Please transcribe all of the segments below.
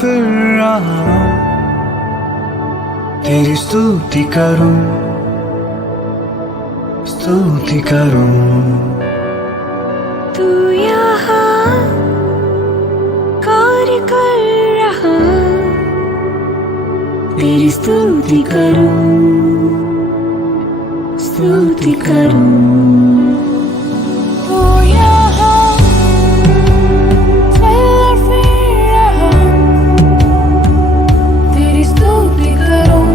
फिर रहा, तेरी स्तुति करूं, स्तुति करूं। तू यहाँ कार्य कर रहा, तेरी स्तुति करूं, स्तुति करूं। तू यहाँ चल फिर रहा, तेरी स्तुति करूं,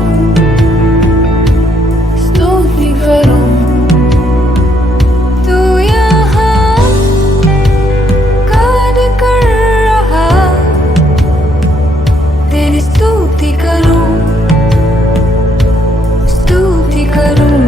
स्तुति करूं। तू यहाँ कार्य कर रहा, तेरी स्तुति करूं, स्तुति करूं।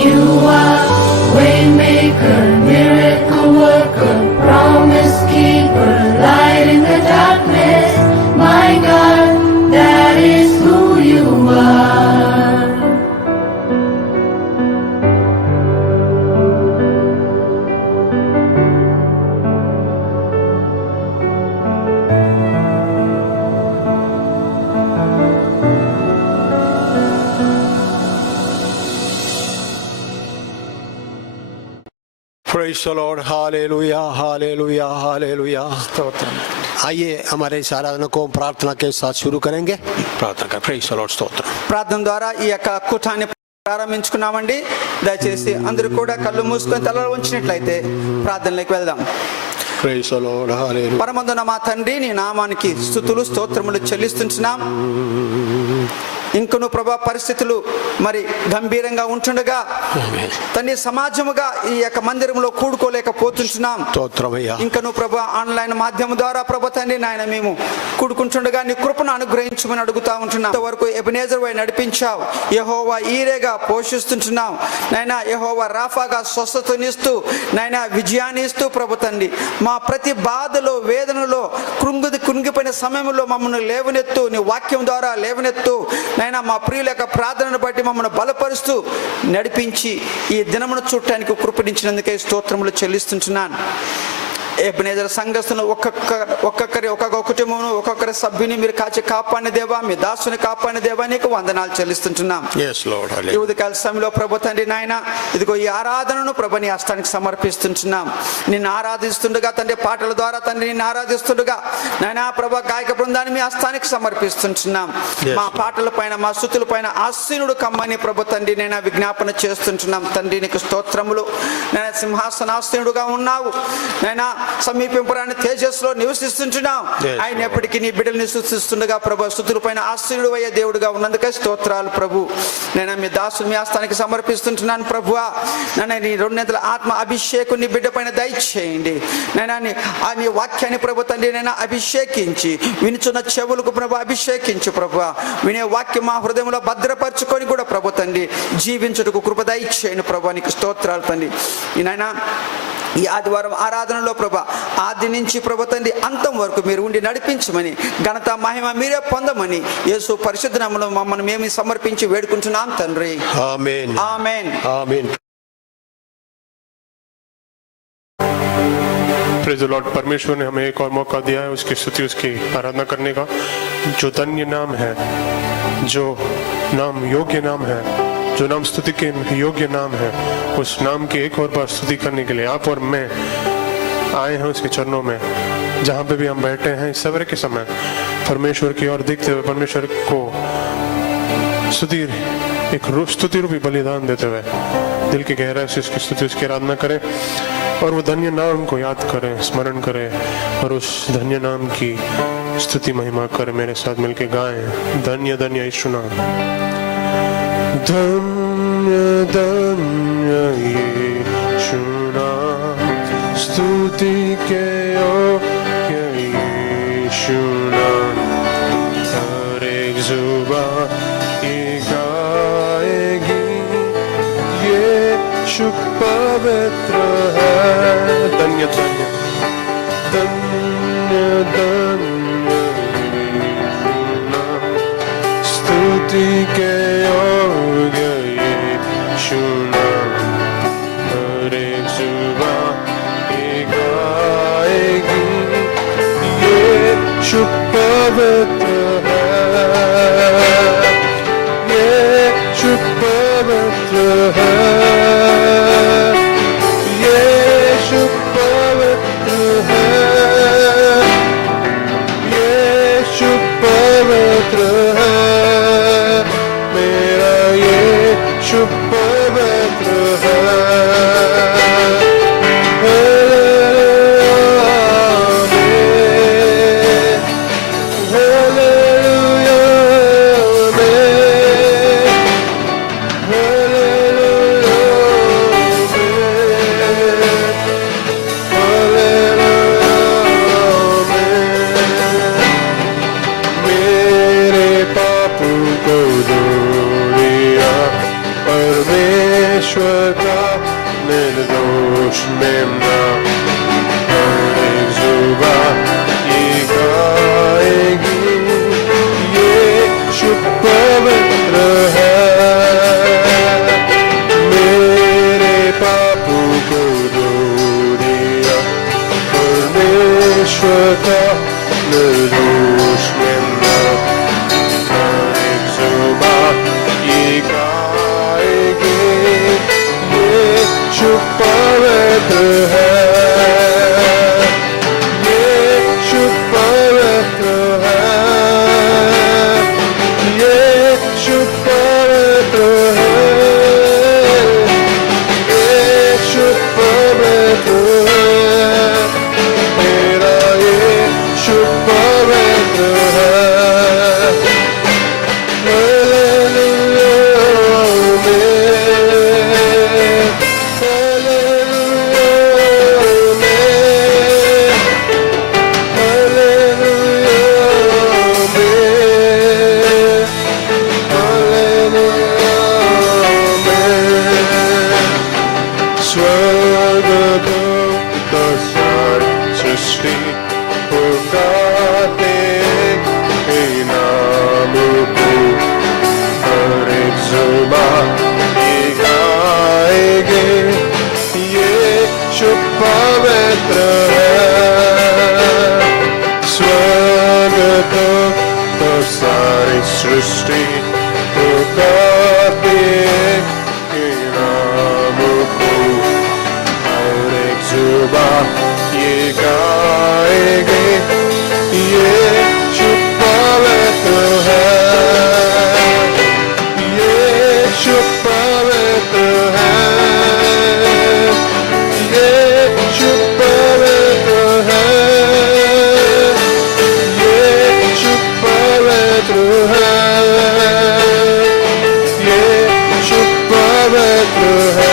You are waymaker, miracle worker, promise keeper, light in the darkness. My God, that is who you are. Praise the Lord, hallelujah hallelujah hallelujah. స్తోత్రం। आइए हमारे इस आराधना को प्रार्थना के साथ शुरू करेंगे। प्रार्थना कर, प्रेज़ द लॉर्ड, స్తోత్రం। ప్రార్థన ద్వారా ఈ యొక్క కూటాన్ని ప్రారంభించుకున్నామండి। దయచేసి అందరూ కూడా కళ్ళు మూసుకొని తలలు ఉంచినట్లయితే ప్రార్థనలోకి వెళ్దాం। ప్రైజ్ ద లార్డ్, హల్లెలూయా। పరమందున్న మా తండ్రి, నీ నామానికి స్తుతులు స్తోత్రములు చెల్లిస్తుంటున్నాం। ఇంకను ప్రభా పరిస్థితులు మరి గంభీరంగా ఉంటుండగా తండ్రి సమాజముగా ఈ యొక్క మందిరంలో కూడుకోలేకపోతుంటున్నాం। ఇంకను ప్రభా ఆన్లైన్ మాధ్యమం ద్వారా ప్రభా తండ్రి నాయన మేము కూడుకుంటుండగా నీ కృపను అనుగ్రహించమని అడుగుతా ఉంటున్నాం। ఇంతవరకు ఎబెనేజర్ వై నడిపించావు, యెహోవా ఈరేగా పోషిస్తుంటున్నాం నాయన, యెహోవా రాఫాగా స్వస్థతనిస్తూ నాయన విజయాన్ని ఇస్తూ ప్రభు తండ్రి మా ప్రతి బాధలో వేదనలో కృంగిపోయిన సమయంలో మమ్మల్ని లేవనెత్తు, నీ వాక్యం ద్వారా లేవనెత్తు నాయన, మా ప్రియుల యొక్క ప్రార్థనను బట్టి మమ్మల్ని బలపరుస్తూ నడిపించి ఈ దినమును చూడటానికి కృపణించినందుకే స్తోత్రములు చెల్లిస్తుంటున్నాను। ఎబెనేజర్ సంఘస్థులు ఒక్కొక్కరి ఒక్కొక్క కుటుంబం ఒక్కొక్కరి సభ్యుని మీరు కాపాడిన దేవా, మీ దాసుని కాపాడిన దేవా నీకు వందనాలు చెల్లిస్తుంటున్నాం। ఈ ఉదయకాల సమయంలో ప్రభు తండ్రి నాయన ఇదిగో ఈ ఆరాధనను ప్రభు నీ హస్తానికి సమర్పిస్తుంటున్నాం। నిన్ను ఆరాధిస్తుండగా తండ్రి పాటల ద్వారా తండ్రి నిన్ను ఆరాధిస్తుండగా నాయన ప్రభు గాయక బృందాన్ని మీ హస్తానికి సమర్పిస్తుంటున్నాం। మా పాటల పైన మా స్తుతుల పైన ఆసీనుడు కమ్మని ప్రభు తండ్రి నేను విజ్ఞాపన చేస్తుంటున్నాం। తండ్రి నీకు స్తోత్రములు నేను సింహాసనాసీనుడుగా ఉన్నావు నాయన, సమీపింపురాన్ని తేజస్సులో నివసిస్తుంటున్నాం। ఆయన ఎప్పటికీ నీ బిడ్డల్ని సృష్టిస్తుండగా ప్రభు స్తుతుల పైన ఆశ్రయుడు అయ్యే దేవుడుగా ఉన్నందుకే స్తోత్రాలు ప్రభు। నేను మీ దాసుని మీ హస్తానికి సమర్పిస్తుంటున్నాను ప్రభువా, నన్ను నీ రెండెంతల ఆత్మ అభిషేకం నీ బిడ్డ పైన దయచేయండి నైనా, నీ వాక్యాన్ని ప్రభు తండ్రి నైనా అభిషేకించి వినుచున్న చెవులకు ప్రభు అభిషేకించు ప్రభువా, వినే వాక్యం మా హృదయంలో భద్రపరచుకొని కూడా ప్రభు తండ్రి జీవించుటకు కృప దయచేయండి ప్రభు, నీకు స్తోత్రాలు తండ్రి। ఈయన ఈ ఆదివారం ఆరాధనలో ప్రభా ఆది నుంచి ప్రభు తండ్రి అంతం వరకు మీరు ఉండి నడిపించమని ఘనత మహిమ మీరే పొందమని యేసు పరిశుద్ధ నామములో మమ్మల్ని మేము సమర్పించి వేడుకుంటున్నాం తండ్రి, ఆమేన్ ఆమేన్ ఆమేన్। प्रेज़ द लॉर्ड, परमेश्वर ने हमें एक और मौका दिया है उसकी स्तुति उसकी आराधना करने का। जो धन्य नाम है, जो नाम योग्य नाम है, जो नाम स्तुति के योग्य नाम है, उस नाम की एक और बार स्तुति करने के लिए आप और मैं आए हैं उसके चरणों में। जहाँ पे भी हम बैठे हैं इस सवेरे के समय परमेश्वर की ओर देखते हुए परमेश्वर को स्तुति रूपी बलिदान देते हुए दिल की गहराई से उसकी स्तुति उसकी आराधना करें और वो धन्य नाम को याद करें, स्मरण करें और उस धन्य नाम की स्तुति महिमा करें। मेरे साथ मिलके गाएं, धन्य धन्य यीशु नाम, धन्य धन्य यीशु नाम, स्तुति के योग्य यीशु नाम, हर एक जुबान ये गाएगी यीशु पवित्र है। धन्य धन्य धन्य धन्य यीशु नाम, स्तुति के योग्य यीशु नाम, हर एक जुबान ये गाएगी यीशु पवित्र है, यीशु पवित्र है, यीशु पवित्र है, यीशु पवित्र है, मेरा यीशु पवित्र है। परमेश्वर का निर्दोष मेमना हर एक जुबान ये गाएगी यीशु पवित्र है मेरे पापों को धो दिया परमेश्वर का निर्दोष मेमना हर एक जुबान ये गाएगी यीशु पवित्र है यीशु पवित्र है यीशु पवित्र है यीशु पवित्र है मेरा यीशु पवित्र है स्वर्ग को सृष्टि पुकारते हे नाम को हर एक जुबान ये गाएगे यीशु पवित्र है स्वर्ग को सारी सृष्टि पुकारते हे नाम को हर एक जुबान ये गाएगे यीशु पवित्र है यीशु पवित्र है यीशु पवित्र है यीशु पवित्र है यीशु पवित्र है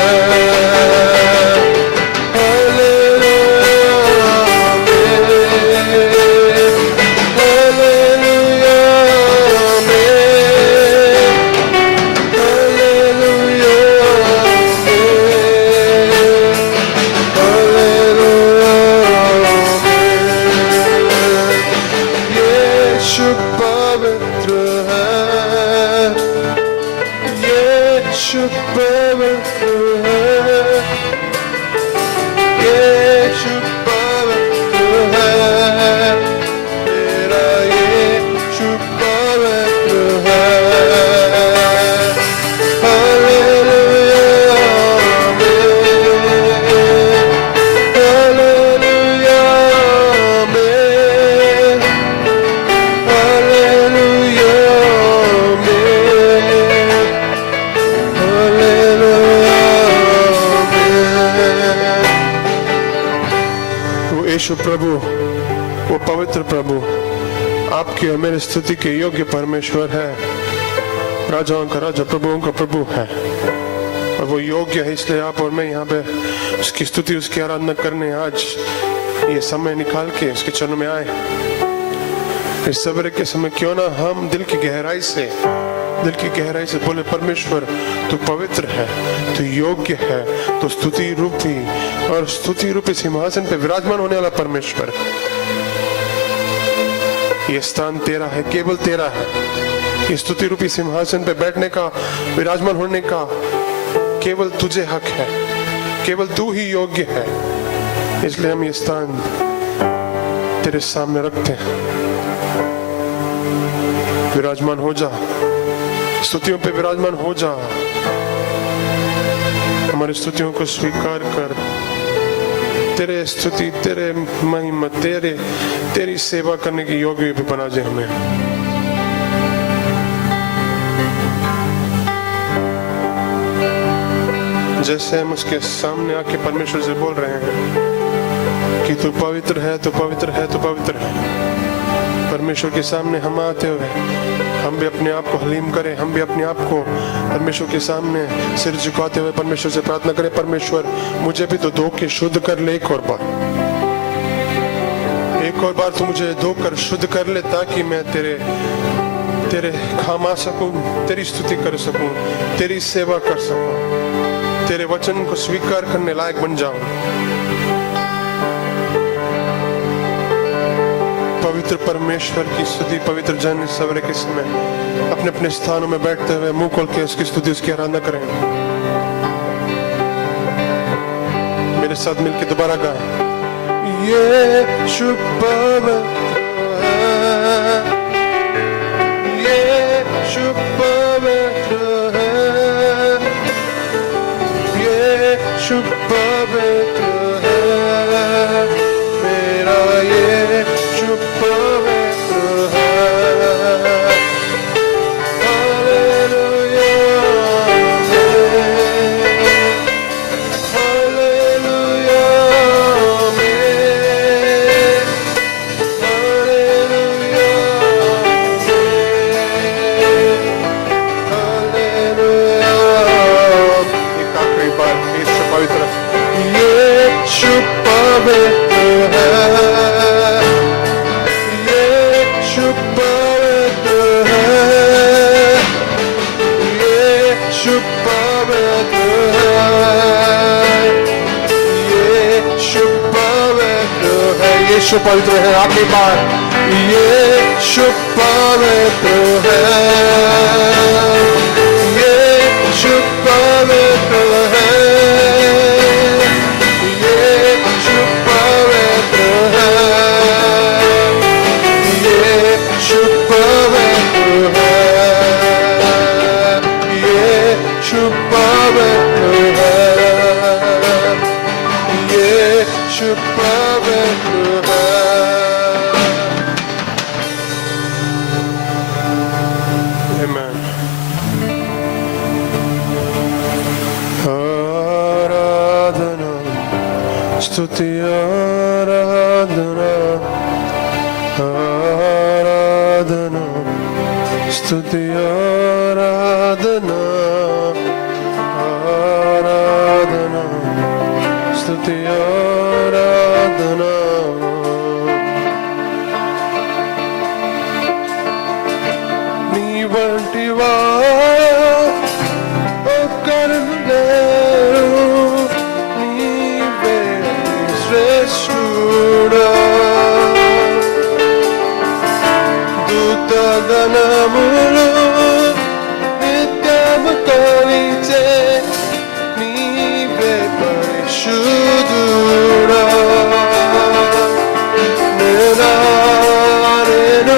यीशु पवित्र है यीशु पवित्र है यीशु पवित्र है मेरा यीशु पवित्र है हालेलुया हालेलुया यीशु प्रभु वो पवित्र प्रभु आपकी और मेरी स्तुति के योग्य परमेश्वर है राजाओं का राजा प्रभुओं का प्रभु है और वो योग्य है इसलिए आप और मैं यहाँ पे उसकी स्तुति उसकी आराधना करने आज ये समय निकाल के उसके चरणों में आए इस सवेरे के समय क्यों ना हम दिल की गहराई से बोले परमेश्वर तू पवित्र है तू योग्य है तो स्तुति रूपी सिंहासन पे विराजमान होने वाला परमेश्वर ये स्थान तेरा है केवल तेरा है ये स्तुति रूपी सिंहासन पे बैठने का विराजमान होने का केवल तुझे हक है केवल तू ही योग्य है इसलिए हम ये स्थान तेरे सामने रखते हैं विराजमान हो जा स्तुतियों पे विराजमान हो जा हमारी स्तुतियों को स्वीकार कर तेरे स्तुति तेरे महिमा तेरी सेवा करने की योग्य भी बना दे हमें जैसे हम उसके सामने आके परमेश्वर से बोल रहे हैं कि तू पवित्र है तू पवित्र है तू पवित्र है परमेश्वर के सामने हम आते हुए हम भी अपने आप को हलीम करें हम भी अपने आप को परमेश्वर के सामने सिर झुकाते हुए परमेश्वर से प्रार्थना करें परमेश्वर मुझे भी तो धो के शुद्ध कर ले एक और बार तू मुझे धोकर शुद्ध कर ले ताकि मैं तेरे काम आ सकूं तेरी स्तुति कर सकूं तेरी सेवा कर सकूं तेरे वचन को स्वीकार करने लायक बन जाऊं। पवित्र परमेश्वर की स्तुति। पवित्र जन इस सवेरे के समय अपने अपने स्थानों में बैठते हुए मुंह खोल के उसकी स्तुति, उसकी आराधना करें। मेरे साथ मिलकर दोबारा गाएं। यीशु पवित्र है, यीशु पवित्र है, यीशु पवित्र है, मेरा यीशु पवित्र है। हालेलुया, हालेलुया, एक आखिरी बार यीशु पवित्र, यीशु पवित्र है, यीशु पवित्र है, यीशु पवित्र है, यीशु पवित्र है, यीशु पवित्र है। आखिरी बार, यीशु पवित्र है, यीशु पवित्र है, यीशु पवित्र है, यीशु पवित्र है, यीशु पवित्र है, यीशु पवित्र है। Amen. आराधना, स्तुति आराधना, आराधना, स्तुति आराधना, आराधना, स्तुति आराधना। నీ వంటి కరుణలేరు, నీవే శ్రేష్ఠుడా, దూతగణములు నిత్యము కొలిచే నీవే పరిశుద్ధుడా. నేను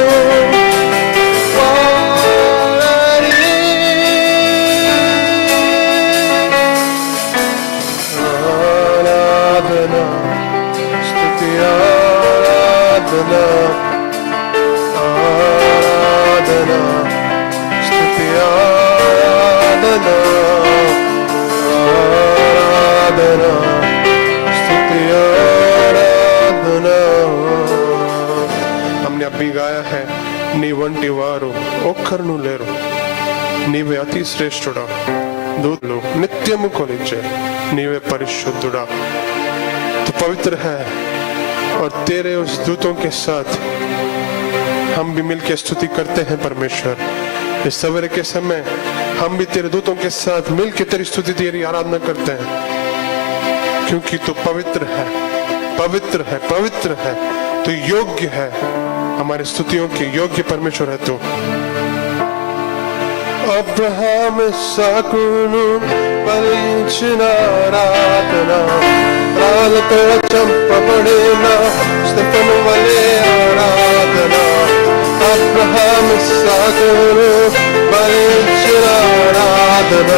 आराधना, स्तुति आराधना, आराधना, स्तुति आराधना, आराधना, स्तुति आराधना। हमने अभी गाया है, नी वंटी वारू ఒక్కరును లేరు, నీవే అతి శ్రేష్ఠుడా, दूतों नित्यम कोलिचे, नीवे परिशुद्धुड़ा। तो पवित्र है और तेरे उस दूतों के साथ हम भी मिलकर स्तुति करते हैं परमेश्वर। इस सवेरे के समय हम भी तेरे दूतों के साथ मिलकर तेरी स्तुति, तेरी आराधना करते हैं, क्योंकि तू पवित्र है, पवित्र है, पवित्र है, तू योग्य है, हमारी स्तुतियों के योग्य परमेश्वर है तू। अब्राहम इस्साकुను బలించిన ఆరాధన, రాళ్ళతో చంపబడిన స్తెఫను వలె ఆరాధన. అబ్రాహం ఇస్సాకును బలించిన ఆరాధన,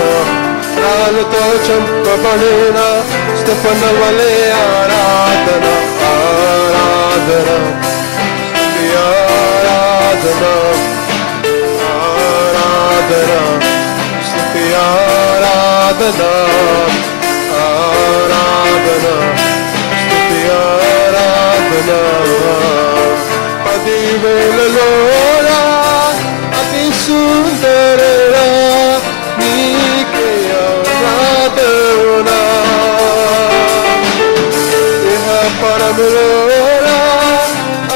రాళ్ళతో చంపబడిన స్తెఫను వలె ఆరాధన. ఆరాధన, ఆరాధన, स्तुति आराधना, आराधना, स्तुति आराधना. पदिवेललोरा अति सुंदररा नीके आराधना. यह परमलोरा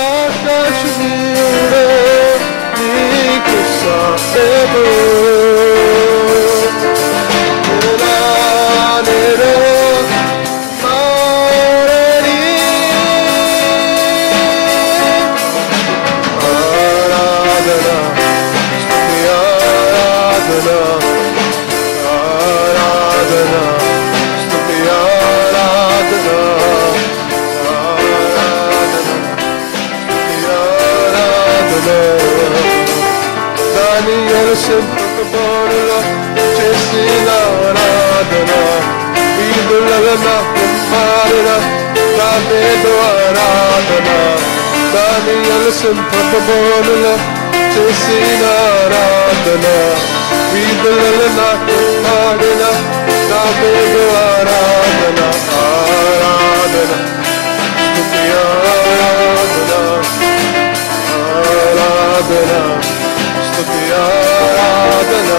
आकाश नीड़े नीके साथे ललना मारना दाने दो आराधना दानियल सिंपत बोलना చేసిన ఆరాధన వీధులనా మారనా దానే दो ఆరాధన ఆరాధన స్తుతి ఆరాధన ఆరాధన స్తుతి ఆరాధన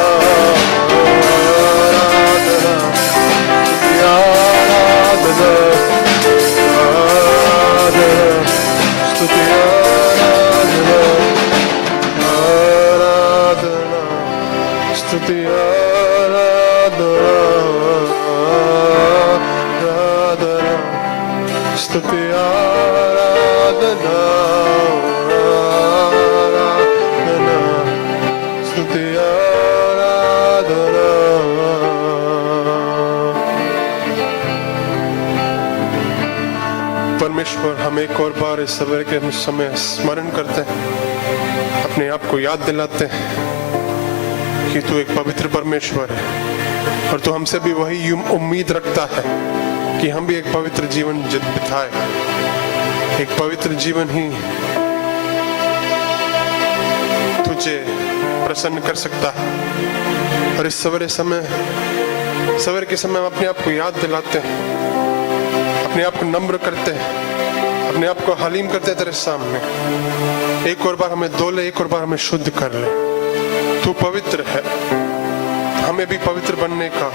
परमेश्वर हम एक और बार इस सवेरे के समय स्मरण करते हैं, अपने आप को याद दिलाते हैं कि तू एक पवित्र परमेश्वर है और तू हमसे भी वही उम्मीद रखता है कि हम भी एक पवित्र जीवन बिताए। एक पवित्र जीवन ही तुझे प्रसन्न कर सकता है। और इस सवेरे के समय हम अपने आप को याद दिलाते हैं, अपने आप को नम्र करते हैं, अपने आप को हलीम करते हैं तेरे सामने। एक और बार हमें धो ले, एक और बार हमें शुद्ध कर ले। तू पवित्र है, हमें भी पवित्र बनने का,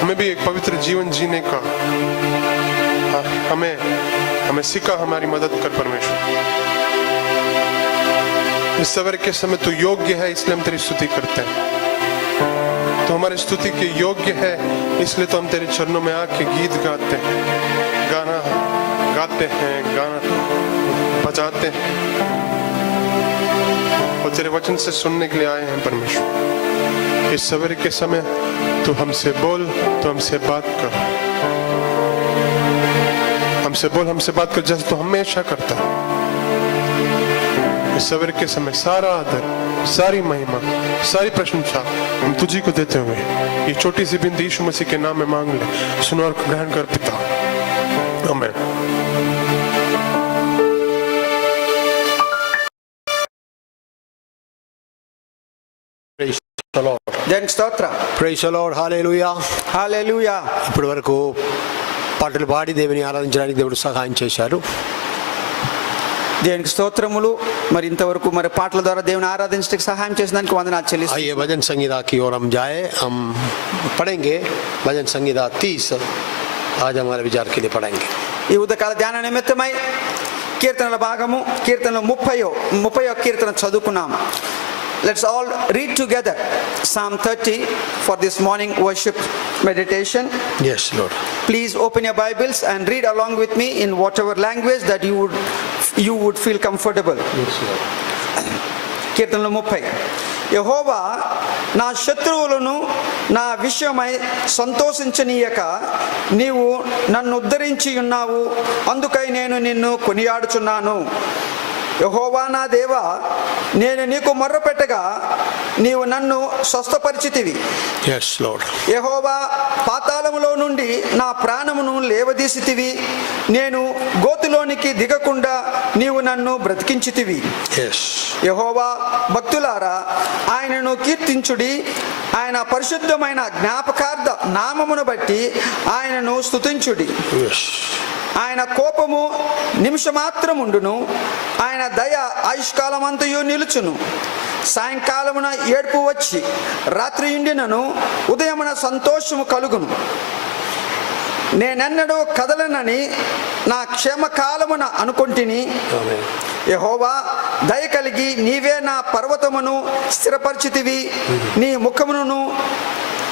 हमें भी एक पवित्र जीवन जीने का हमें सिखा, हमारी मदद कर परमेश्वर। इस सवेरे के समय तू योग्य है, इसलिए हम तेरी स्तुति करते हैं। तो हमारी स्तुति के योग्य है, इसलिए तो हम तेरे चरणों में आके गीत गाते हैं, गाना गाते हैं, गाना बजाते हैं और तेरे वचन से सुनने के लिए आए हैं परमेश्वर। इस सवेरे के समय तू हमसे बोल, तो हमसे बात कर, हमसे बोल, हमसे बात कर जैसे तू हमेशा करता है। इस सवेरे के समय सारा आदर, सारी महिमा, सारी प्रशंसा हम तुझी को देते हुए ये छोटी सी बिंदी यीशु मसीह के नाम में मांग ले, सुनो और ग्रहण कर पिता, आमीन। దేవునికి స్తోత్రం. ప్రైజ్ ది లార్డ్, హల్లెలూయా. హల్లెలూయా. ఇప్పటి వరకు పాటలు పాడి దేవుని ఆరాధించడానికి దేవుడు సహాయం చేశారు. దేవునికి స్తోత్రములు. మరి ఇంతవరకు మరి పాటల ద్వారా దేవుని ఆరాధించడానికి సహాయం చేసినందుకు వందనాలు చెల్లిస్తున్నాను. आइए भजन संगीता की ओर हम जाए, हम पढ़ेंगे भजन संगीता 30 आज हमारे विचार के लिए पढ़ेंगे। ఈ ఉదయకాల ధ్యాన నిమిత్తమై కీర్తనల భాగము కీర్తనలు 30వ కీర్తన చదువుకున్నాం. Let's all read together Psalm 30 for this morning worship meditation. Yes Lord. Please open your Bibles and read along with me in whatever language that you would feel comfortable. Yes Lord. కీర్తనలు 30. యెహోవా నా శత్రువులను నా విషయమై సంతోషించనీయక నీవు నన్ను ఉద్ధరించి ఉన్నావు, అందుకై నేను నిన్ను కొనియాడుచున్నాను. యెహోవా నా దేవా, నేను నీకు మొర్రపెట్టగా నీవు నన్ను స్వస్థపరిచితివి. Yes Lord. యెహోవా పాతాళములో నుండి నా ప్రాణమును లేవదీసితివి, నేను గోతిలోనికి దిగకుండా నీవు నన్ను బ్రతికించితివి. Yes. యెహోవా భక్తులారా ఆయనను కీర్తించుడి, ఆయన పరిశుద్ధమైన జ్ఞాపకార్థ నామమును బట్టి ఆయనను స్తుతించుడి. Yes. ఆయన కోపము నిమిషమాత్రముండును, ఆయన దయ ఆయుష్కాలమంతయు నిలుచును. సాయంకాలమున ఏడుపు వచ్చి రాత్రి ఉండినను ఉదయమున సంతోషము కలుగును. నేనెన్నడూ కదలనని నా క్షేమకాలమున అనుకొంటిని. యెహోవా దయ కలిగి నీవే నా పర్వతమును స్థిరపరిచితివి. నీ ముఖమును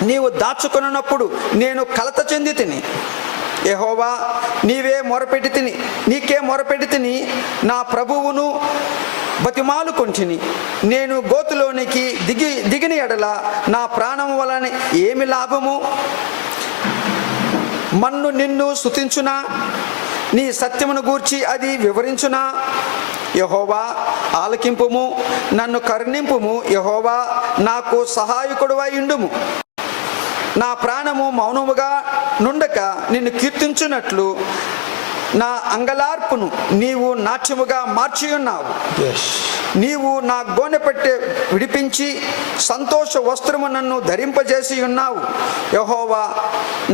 నీవు దాచుకొనున్నప్పుడు నేను కలత చెంది తిని. యెహోవా నీకే మొరపెట్టి తిని నా ప్రభువును బతిమాలుకొంటిని. నేను గోతులోనికి దిగిన ఎడల నా ప్రాణం వలన ఏమి లాభము? మన్ను నిన్ను స్తుతించునా? నీ సత్యమును గూర్చి అది వివరించునా? యెహోవా ఆలకింపుము, నన్ను కరుణింపుము. యెహోవా నాకు సహాయకుడువై ఉండుము. నా ప్రాణము మౌనముగా నుండక నిన్ను కీర్తించున్నట్లు నా అంగలార్పును నీవు నాట్యముగా మార్చి ఉన్నావు. నీవు నా గోనె పట్టె విడిపించి సంతోష వస్త్రము నన్ను ధరింపజేసి ఉన్నావు. యెహోవా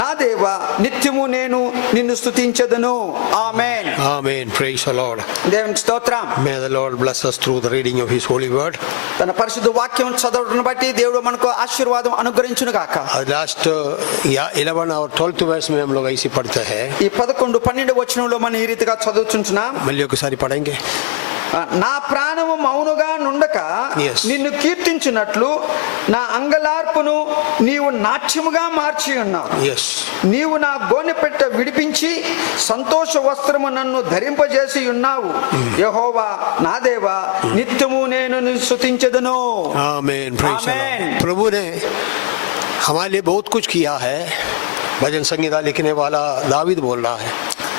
నా దేవా, నిత్యము నేను నిన్ను స్తుతించెదను. ఆమేన్. Amen. Praise the Lord. దేవునికి స్తోత్రం. May the Lord bless us through the reading of His holy word. తన పరిశుద్ధ వాక్యం చదవడం బట్టి దేవుడు మనకు ఆశీర్వాదం అనుగ్రహించును గాక. Last 11 और 12th verse में हम लोग ऐसे पढ़ते हैं. ఈ 11, 12 వచనంలో మనం ఈ రీతిగా చదువుచుంటున్నాం. मल्लियों के सारी पढ़ेंगे. నా ప్రాణము మౌనుగా నుండక Yes. నిన్ను కీర్తించినట్లు నా అంగలార్పును నీవు నాట్యముగా మార్చి ఉన్నావు. Yes. నీవు నా గోనె పెట్ట విడిపించి సంతోష వస్త్రము నన్ను ధరింపజేసి ఉన్నావు. యెహోవా నా దేవా, నిత్యము నేను నిన్ను స్తుతించెదను. Amen. Praise the Amen. Lord. प्रभु ने हमारे लिए बहुत कुछ किया है. भजन संगीता लिखने वाला दावीद बोल रहा है,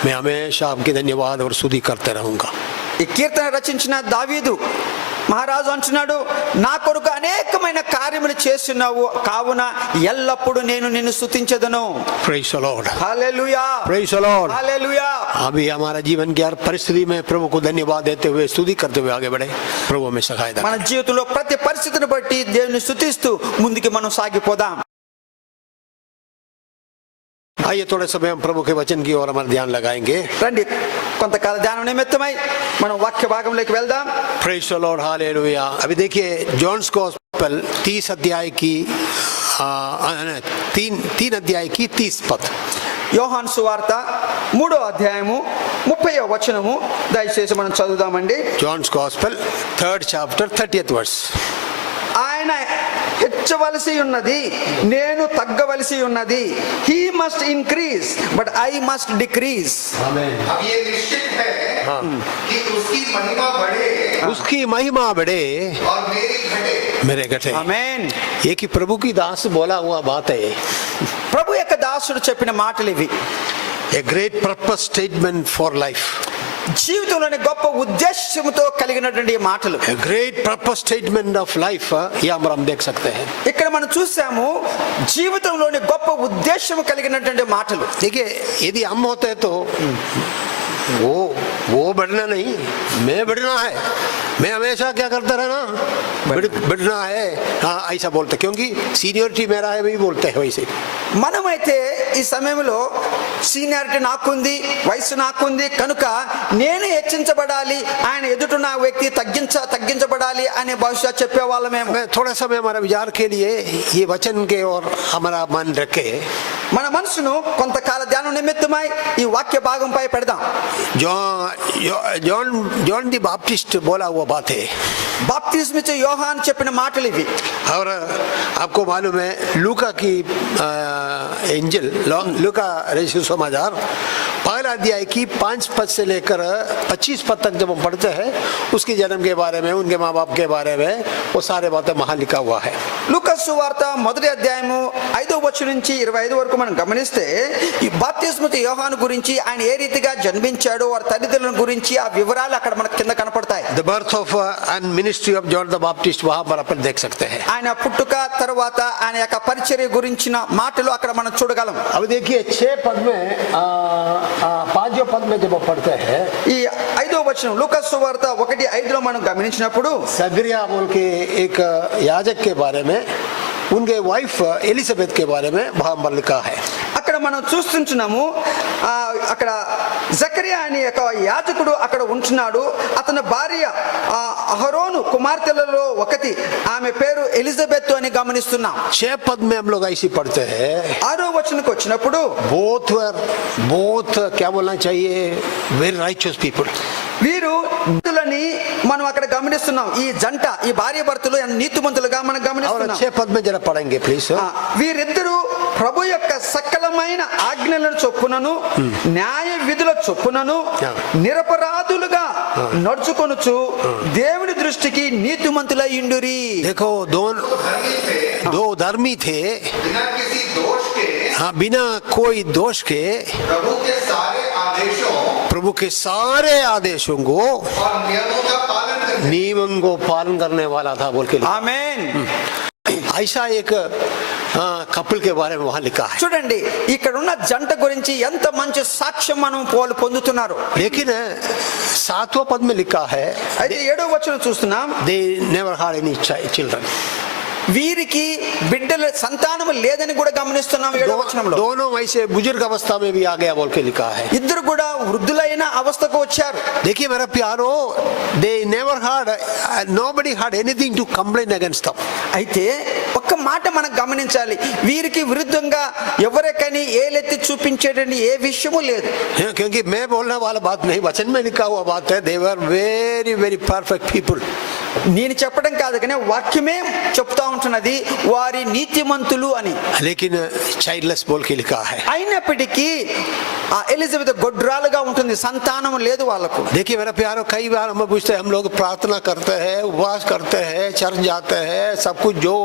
मैं हमेशा आपकी धन्यवाद और स्तुति करते रहूंगा. ఈ కీర్తన రచించిన దావీదు మహారాజు అంటున్నాడు, నా కొరకు అనేకమైన కార్యములు చేస్తున్నావు కావున ఎల్లప్పుడూ నేను నిన్ను స్తుతించెదను. Praise the Lord. Hallelujah. Praise the Lord. హల్లెలూయా. अभी हमारा जीवन की हर परिस्थिति में प्रभु को धन्यवाद देते हुए स्तुति करते हुए आगे बढ़े. प्रभु हमें सहायता మన జీవితంలో ప్రతి పరిస్థితిని బట్టి దేవుని స్తుతిస్తూ ముందుకి మనం సాగిపోదాం. आइए थोड़े समय हम प्रभु के वचन की ओर हमारा ध्यान लगाएंगे. రండి, కొంతకాల ధ్యానం నిమిత్తమై మనం వాక్య భాగంలోకి వెళ్దాం. Praise the Lord. Hallelujah. अभी देखिए जॉन्स गॉस्पेल 30 अध्याय की 3 अध्याय की 30 पद. యోహాను సువార్త 3వ అధ్యాయము 30వ వచనము దయచేసి మనం చదువుదామండి. John's Gospel 3rd chapter 30th verse. ఆయన హెచ్చవలసి ఉన్నది, నేను తగ్గవలసి ఉన్నది. He must increase but I must decrease. अब ये निश्चित है कि उसकी महिमा बढ़े उसकी महिमा बढ़े और मेरी घटे. मेरे घटे. ఆమేన్. ये कि प्रभु की दास बोला हुआ बात है. ప్రభు యొక్క దాసుడు చెప్పిన మాటలు ఇవి. A great purpose statement for life. జీవితంలోని గొప్ప ఉద్దేశంతో కలిగినటువంటి ఈ మాటలు. A great purpose statement of life. ये हम देख सकते हैं. ఇక్కడ మనం చూసాము జీవితంలోని గొప్ప ఉద్దేశం కలిగినటువంటి మాటలు. देखिए यदि हम होते तो वो बढ़ना नहीं, मैं बढ़ना है. मैं हमेशा क्या करता रहना, बढ़ना है. हाँ ऐसा बोलते, क्योंकि सीनियरिटी मेरा है वही बोलते हैं वैसे. మనమైతే ఈ సమయంలో సీనియారిటీ నాకుంది, వయసు నాకుంది కనుక నేను హెచ్చించబడాలి, ఆయన ఎదుట నా వ్యక్తి తగ్గించబడాలి అనే బహుశా చెప్పేవాళ్ళమేమో. मैं थोड़ा समय हमारा विचार के लिए ये वचन के और हमारा मन रखे. మన మనసును కొంతకాల ధ్యానం నిమిత్తమై ఈ వాక్య భాగంపై పెడదాం. जॉन दी बाप्टिस्ट बोला हुआ बात है. బాప్తిస్మిచ్చే యోహాన్ చెప్పిన మాటలు ఇవి. और आपको मालूम है लूका की एंजल लूका रचित समाचार 1 अध्याय की 5 पद से लेकर 25 पद तक जब हम पढ़ते हैं उसके जन्म के बारे में, उनके माँ बाप के बारे में वो सारे बातें वहां लिखा हुआ है. లూకా సువార్త 1వ అధ్యాయము 5వ వచనం నుంచి 25 వరకు మనం గమనిస్తే ఈ బాప్తిస్మిచ్చే యోహాను గురించి, ఆయన ఏ రీతిగా జన్మించాడో, వారి తల్లిదండ్రుల గురించి ఆ వివరాలు అక్కడ మనకు కింద కనపడతాయి. The birth of and ministry of John the Baptist वहां पर अपन देख सकते हैं. ఆయన పుట్టుక తర్వాత ఆయన యొక్క పరిచర్య గురించిన మాటలు అక్కడ మనం చూడగలం. अब देखिए 6 पद में 5 पद में जब पढ़ते हैं ఈ 5వ వచనం లూకా సువార్త 1:5లో మనం గమనించినప్పుడు सगरिया बोल के एक याजक के बारे में, उनके वाइफ एलिजाबेथ के बारे में वहां पर लिखा है. అక్కడ మనం చూస్తుంటున్నాము, అక్కడ జకరియా అనే ఒక యాజకుడు అక్కడ ఉంటున్నాడు. అతని భార్య అహరోను కుమార్తెలలో ఒకటి, ఆమె పేరు ఎలిజబెత్ అని గమనిస్తున్నాం. 6 पद में हम लोग ऐसे पढ़ते हैं 6వ వచనంకి వచ్చినప్పుడు both क्या बोलना चाहिए, वेरी राइचियस पीपल. వీరు నీతిమంతులని మనం అక్కడ గమనిస్తున్నాం. ఈ జంట, ఈ భార్య భర్తలు నీతిమంతులుగా మనం और గమనిస్తున్నాం. 6 पद में जरा पढ़ेंगे प्लीज. వీరిద్దరూ ప్రభు యొక్క సకలమైన ఆజ్ఞలను చొప్పునను న్యాయ విధుల చొప్పునను నిరపరాధులుగా నడుచుకొనుచు దేవుని దృష్టికి నీతిమంతులై ఉండురి. देखो दो धर्मी थे, बिना किसी दोष के हाँ बिना कोई दोष के प्रभु के सारे आदेशों को और नियमों को पालन करने वाला था बोल के लिखा. ఆమేన్. ऐसा एक कपल के बारे में वहां लिखा है। చూడండి ఇక్కడ ఉన్న జంట గురించి ఎంత మంచి సాక్ష్యం మనం వాళ్ళు పొందుతున్నారు. लेकिन 7वां पद में लिखा है అయితే 7వ వచనం చూస్తున్నాం, they never had any children. వీరికి బిడ్డల సంతానము లేదని కూడా గమనిస్తున్నాం 7వ వచనంలో. दोनों ऐसे बुजुर्ग अवस्था में भी आ गया बोल के लिखा है। ఇద్దరు కూడా వృద్ధులైన అవస్థకు వచ్చారు. देखिए मेरा प्यारो, they never had, nobody had anything to complain against them. అయితే ఒక్క మాట మనం గమనించాలి, వీరికి విరుద్ధంగా ఎవరికైనా ఏలెత్తి చూపించేటండి ఏ విషయము లేదు. क्योंकि मैं बोलने वाला बात नहीं, वचन में लिखा हुआ बात है। they were very very perfect people. నేను చెప్పడం కాదు కానీ వాక్యమే చెప్తా ఉంటున్నది వారి నీతిమంతులు అని. लेकिन चाइल्डलेस बोल के लिखा है। అయినప్పటికీ ఆ ఎలిజబెత్ గొడ్రాలుగా ఉంటుంది, సంతానం లేదు వాళ్ళకు. देखिए मेरा प्यारो, कई बार हम पूछते हैं, हम लोग प्रार्थना करते हैं, उपवास करते हैं, चर्च जाते हैं, सब कुछ जो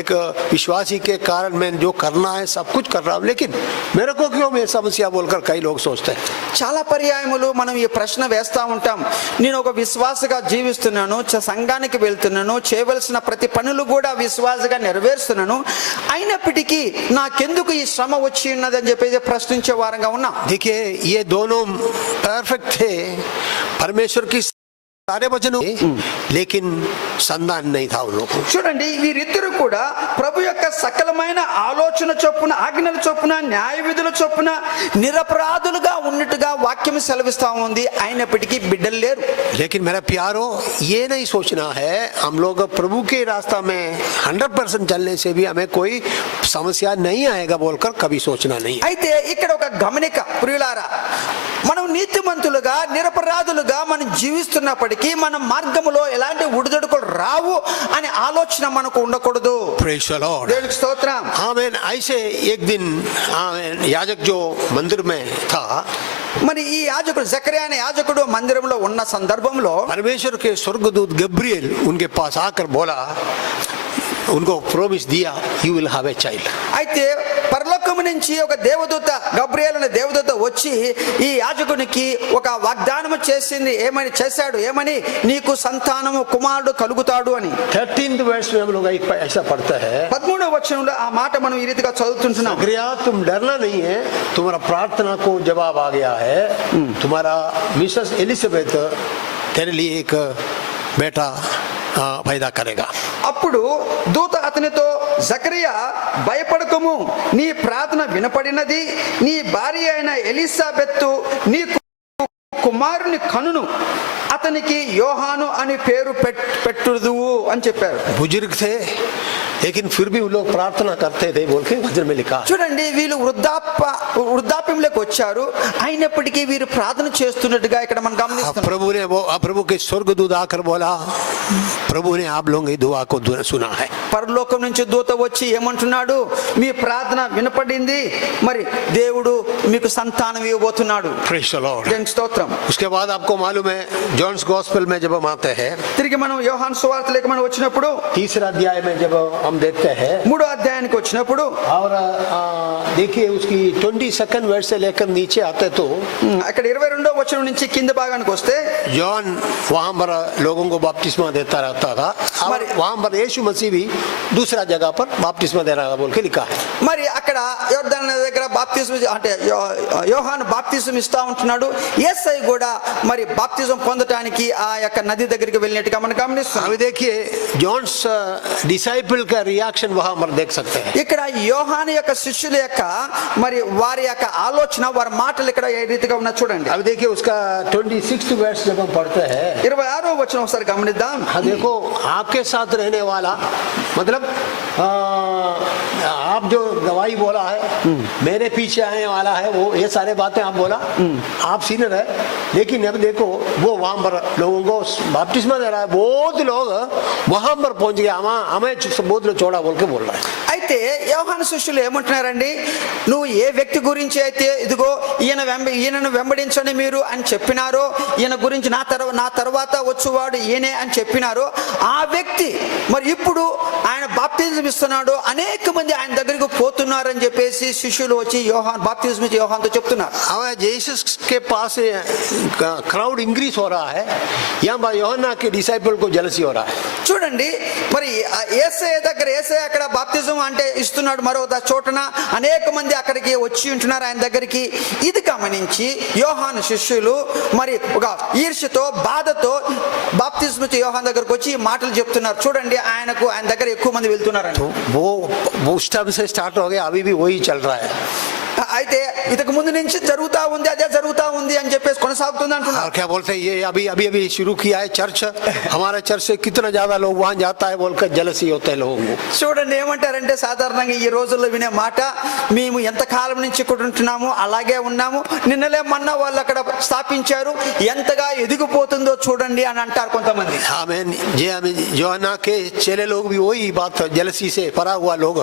एक विश्वासी के कारण मैं जो करना है सब कुछ कर रहा हूँ, लेकिन मेरे को क्यों मैं समस्या बोलकर कई लोग सोचते हैं। చాలా పర్యాయములు మనం ఈ ప్రశ్న వేస్తా ఉంటాం, నేను ఒక విశ్వాసగా జీవిస్తున్నాను, సంఘానికి వెళ్తున్నాను, చేయవలసిన ప్రతి పనులు కూడా విశ్వాసగా నెరవేరుస్తున్నాను, అయినప్పటికీ నాకెందుకు ఈ శ్రమ వచ్చి ఉన్నదని చెప్పేసి ప్రశ్నించే వారంగా ఉన్నాం. देखिए ये दोनों परफेक्ट थे, परमेश्वर की सारे वचनों, लेकिन संतान नहीं था उन लोगों को। చూడండి వీరిద్దరు కూడా ప్రభు యొక్క సకలమైన ఆలోచన చొప్పున, ఆజ్ఞల చొప్పున, న్యాయ విధుల చొప్పున నిరపరాధులుగా ఉన్నట్టుగా వాక్యం సెలవిస్తా ఉంది, అయినప్పటికీ బిడ్డలు లేరు. लेकिन मेरा प्यारो, ये नहीं सोचना है हम लोग प्रभु के रास्ता में 100% चलने से भी हमें कोई समस्या नहीं आएगा बोलकर कभी सोचना नहीं है। అయితే ఇక్కడ ఒక గమనిక ప్రియులారా, మనం నీతిమంతులుగా నిరపరాధులుగా మనం జీవిస్తున్నప్పటికీ మన మార్గములో ఎలాంటి ఉడుదడుకులు రావు అనే ఆలోచన మనకు ఉండకూడదు. Praise the Lord. దేవునికి స్తోత్రం. आमीन। ऐसे एक दिन आमीन, याजक जो मंदिर में था, మరి ఈ యాజకుడు జకర్యా అనే యాజకుడు మందిరంలో ఉన్న సందర్భంలో परमेश्वर के स्वर्गदूत गब्रिएल उनके पास आकर बोला, उनको प्रॉमिस दिया, you will have a child. అయితే పరలోకము నుంచి ఒక దేవదూత, గబ్రియేల్ అనే దేవదూత వచ్చి ఈ యాజకునికి ఒక వాగ్దానం చేసింది. ఏమని చేశాడు? ఏమని? నీకు సంతానము, కుమారుడు కలుగుతాడు అని. 13th वर्ष में हम लोग ऐसा पढ़ते हैं, 13వ వచనంలో ఆ మాట మనం ఈ రీతిగా చదువుతుంటున్నాం. जकरिया तुम डरना नहीं है, तुम्हारा प्रार्थना को जवाब आ गया है, तुम्हारा मिसेस एलिजाबेथ तेरे लिए एक बेटा पैदा करेगा। అప్పుడు దూత అతనితో, జకరియా భయపడకము, నీ ప్రార్థన వినపడినది, నీ భార్య అయిన ఎలిజబెత్ నీ కుమారుని కనును, అతనికి యోహాను అని పేరు పెట్టుదువు అని చెప్పారు. बुजुर्ग थे लेकिन फिर भी वो लोग प्रार्थना करते थे बोल के वचन में लिखा। చూడండి వీళ్ళు వృద్ధాప్యంలోకి వచ్చారు, అయినప్పటికీ వీరు ప్రార్థన చేస్తున్నట్టుగా ఇక్కడ మనం గమనిస్తున్నాం. प्रभु के स्वर्गदूत आकर बोला, प्रभु ने आप लोगों की दुआ को सुना है। పరలోకం నుంచి దూత వచ్చి ఏమంటున్నాడు? మీ ప్రార్థన వినపడింది, మరి దేవుడు మీకు సంతానం ఇవ్వబోతున్నాడు. Praise the Lord. దేవునికి స్తోత్రం. उसके बाद आपको मालूम है, जॉन्स गॉस्पेल में जब हम आते हैं, తిరిగి మనం యోహాను సువార్తలోకి మనం వచ్చినప్పుడు, 3रा अध्याय में जब हम देखते हैं, 3వ అధ్యాయానికి వచ్చినప్పుడు, और देखिए उसकी 22nd वर्ष से लेकर नीचे आते तो అక్కడ 22వ వచనం నుంచి కింద భాగానికి వస్తే, जॉन वहां पर लोगों को बपतिस्मा देता रहता था, और वहां पर यीशु मसीह भी दूसरा जगह पर बपतिस्मा दे रहा बोल के लिखा है। మరి అక్కడ యోర్దాను నది దగ్గర బాప్తిజం, అంటే యోహాను బాప్తిజం ఇస్తా ఉంటున్నాడు, యేసయ్య కూడా మరి బాప్తిజం పొందటానికి ఆ యొక్క నది దగ్గరికి వెళ్ళినట్టుగా మనం గమనిస్తున్నాం. अभी देखिए जॉन्स डिसाइपल का रिएक्शन वहां पर देख सकते हैं। ఇక్కడ యోహాను యొక్క శిష్యుల యొక్క మరి వారి యొక్క ఆలోచన, వారి మాటలు ఇక్కడ ఏ రీతిగా ఉన్నా చూడండి. अब देखिए उसका 26th वर्ष जब हम पढ़ते हैं, 26వ వచనం ఒకసారి గమనిద్దాం. देखो आपके साथ रहने वाला, मतलब आप जो गवाही बोला है, मेरे पीछे आने वाला है, वो ये सारे बातें आप बोला, आप सीनियर है, लेकिन अब देखो वो वहां पर लोगों को बपतिस्मा दे रहा है, बहुत लोग वहां पर पहुंच गया, हमें बहुत लोग छोड़ा बोल के बोल रहा है। అయితే యోహాను శిష్యులు ఏమంటున్నారండి? నువ్వు ఏ వ్యక్తి గురించి అయితే ఇదిగో ఈయనను వెంబడించండి మీరు అని చెప్పినారో, ఈయన గురించి నా తర్వాత వచ్చేవాడు ఈయనే అని చెప్పినారో, ఆ వ్యక్తి మరి ఇప్పుడు ఆయన బాప్తిజం ఇస్తున్నాడు, అనేక మంది ఆయన దగ్గరికి పోతున్నారని చెప్పేసి శిష్యులు వచ్చి బాప్తిజం ఇచ్చి యోహానుతో చెప్తున్నారు. जीसस के पास क्राउड इंक्रीज हो रहा है, यहाँ यूहन्ना के डिसाइपल को जेलसी हो रहा है। చూడండి, మరి యేసయ్య దగ్గర, యేసయ్య అక్కడ బాప్తిజం అంటే ఇస్తున్నాడు. మరో చోటన అనేక మంది అక్కడికి వచ్చి ఉంటున్నారు ఆయన దగ్గరికి. ఇది గమనించి యోహాను శిష్యులు మరి ఒక ఈర్ష్యతో బాధతో బాప్తిస్మ ఇచ్చే యోహాను దగ్గరకు వచ్చి ఈ మాటలు చెప్తున్నారు. చూడండి ఆయన దగ్గర ఎక్కువ మంది వెళ్తున్నారంట. वो उस टाइम से स्टार्ट हो गया, अभी भी वही चल रहा है. అయితే ఇంతకు ముందు నుంచి జరుగుతా ఉంది, అదే జరుగుతా ఉంది అని చెప్పేసి కొనసాగుతుంది అంటున్నారు. और क्या बोलते हैं, ये अभी अभी अभी शुरू किया है चर्च, हमारे चर्च से कितना ज्यादा लोग वहां जाता है बोलकर जलसी होते हैं लोगों को. చూడండి ఏమంటారంటే సాధారణంగా ఈ రోజుల్లో వినే మాట, మేము ఎంత కాలం నుంచి ఇక్కడ ఉంటున్నాము అలాగే ఉన్నాము, నిన్నలే మొన్న వాళ్ళు అక్కడ స్థాపించారు, ఎంతగా ఎదిగిపోతుందో చూడండి అని అంటారు కొంతమంది. आमीन. योहन्ना के चेले लोग भी वही बात, जलसी से भरा हुआ लोग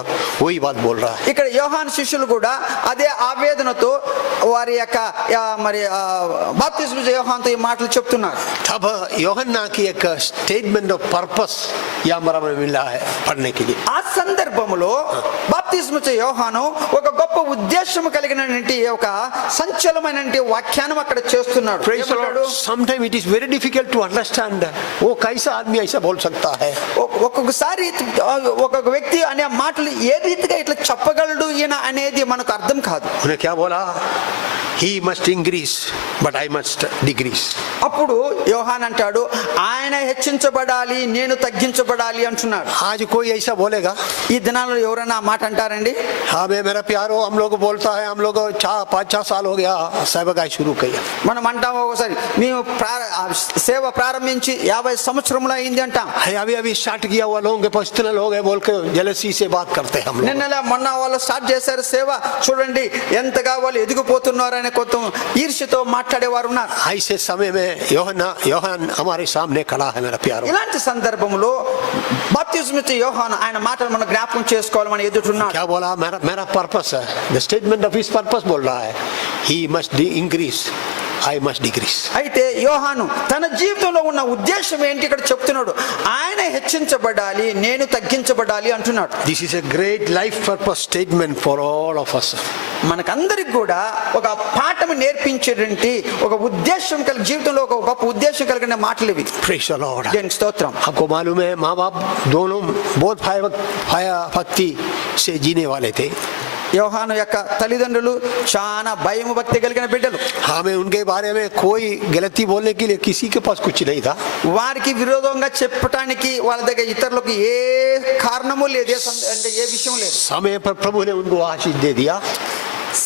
वही बात बोल रहा है. ఇక్కడ యోహాను శిష్యులు కూడా అదే ఆవేదనతో వారి యొక్క మరి బాప్తిస్మ యోహానుతో ఈ మాటలు చెప్తున్నారు. तब योहन्ना की एक स्टेटमेंट ऑफ पर्पस यहाँ पर हमें मिला है पढ़ने के लिए. ఆ సందర్భంలో బాప్తిస్మ యోహాను ఒక గొప్ప ఉద్దేశం కలిగినటువంటి ఒక సంచలనమైన వాక్యాన్ని అక్కడ చేస్తున్నాడు. Sometimes it is very difficult to understand. वो कैसा आदमी ऐसा बोल सकता है? ఒక్కొక్కసారి ఒక్కొక్క వ్యక్తి అనే మాటలు ఏ రీతిగా ఇట్లా చెప్పగలడు ఈయన అనేది మనకు అర్థం కాదు. उन्हें क्या बोला? He must increase, but I must decrease. అప్పుడు యోహాన్ అంటాడు, ఆయన హెచ్చించబడాలి, నేను తగ్గించబడాలి అంటున్నాడు. आज कोई ऐसा बोलेगा? ఈ దినాల్లో ఎవరైనా ఆ మాట అంటారండి? हाँ मेरा प्यारो, हम लोग बोलता है, हम लोग 5-6 साल हो गया सेवकाई शुरू किया. మనం అంటాం ఒకసారి, మేము సేవ ప్రారంభించి 50 సంవత్సరములు అయింది అంటాం. अभी अभी स्टार्ट किया हुआ लोग के पास इतने लोग है बोल के जलसी से बात करते हैं हम लोग. నిన్నలా మొన్న వాళ్ళు స్టార్ట్ చేశారు సేవ, చూడండి ఎంతగా వాళ్ళు ఎదిగిపోతున్నారు అనే కొంత ఈర్ష్యతో మాట్లాడేవారు ఉన్నారు. ऐसे समय में योहान हमारे सामने खड़ा है मेरा प्यारो. ఇలాంటి సందర్భంలో బాప్తిస్మ ఇచ్చే యోహాను ఆయన మాటలు మనం జ్ఞాపకం చేసుకోవాలి, మన ఎదుటిన్నాడు. क्या बोला? मेरा पर्पस है, the statement of his purpose बोल रहा है, ही must increase, I must decrease. అయితే యోహాను తన జీవితంలో ఉన్న ఉద్దేశం ఏంటి ఇక్కడ చెప్తున్నాడు. ఆయన హెచ్చించబడాలి, నేను తగ్గించబడాలి అంటున్నాడు. This is a great life purpose statement for all of us. మనకందరికి కూడా ఒక పాఠం నేర్పించేటువంటి ఒక ఉద్దేశం కలిగి, జీవితంలో ఒక గొప్ప ఉద్దేశం కలిగిన మాటలు ఇవి. Praise the Lord. దేవునికి స్తోత్రం. आपको मालूम है, माँ बाप दोनों बहुत भक्ति से जीने वाले थे. యోహాను యొక్క తల్లిదండ్రులు చాలా భయం భక్తి కలిగిన బిడ్డలు. हमें उनके बारे में कोई गलती बोलने के लिए किसी के पास कुछ नहीं था. వారికి విరోధంగా చెప్పడానికి వాళ్ళ దగ్గర ఇతరులకు ఏ కారణము లేదు, అంటే ఏ విషయం లేదు. समय पर प्रभु ने उनको आशीष दे दिया.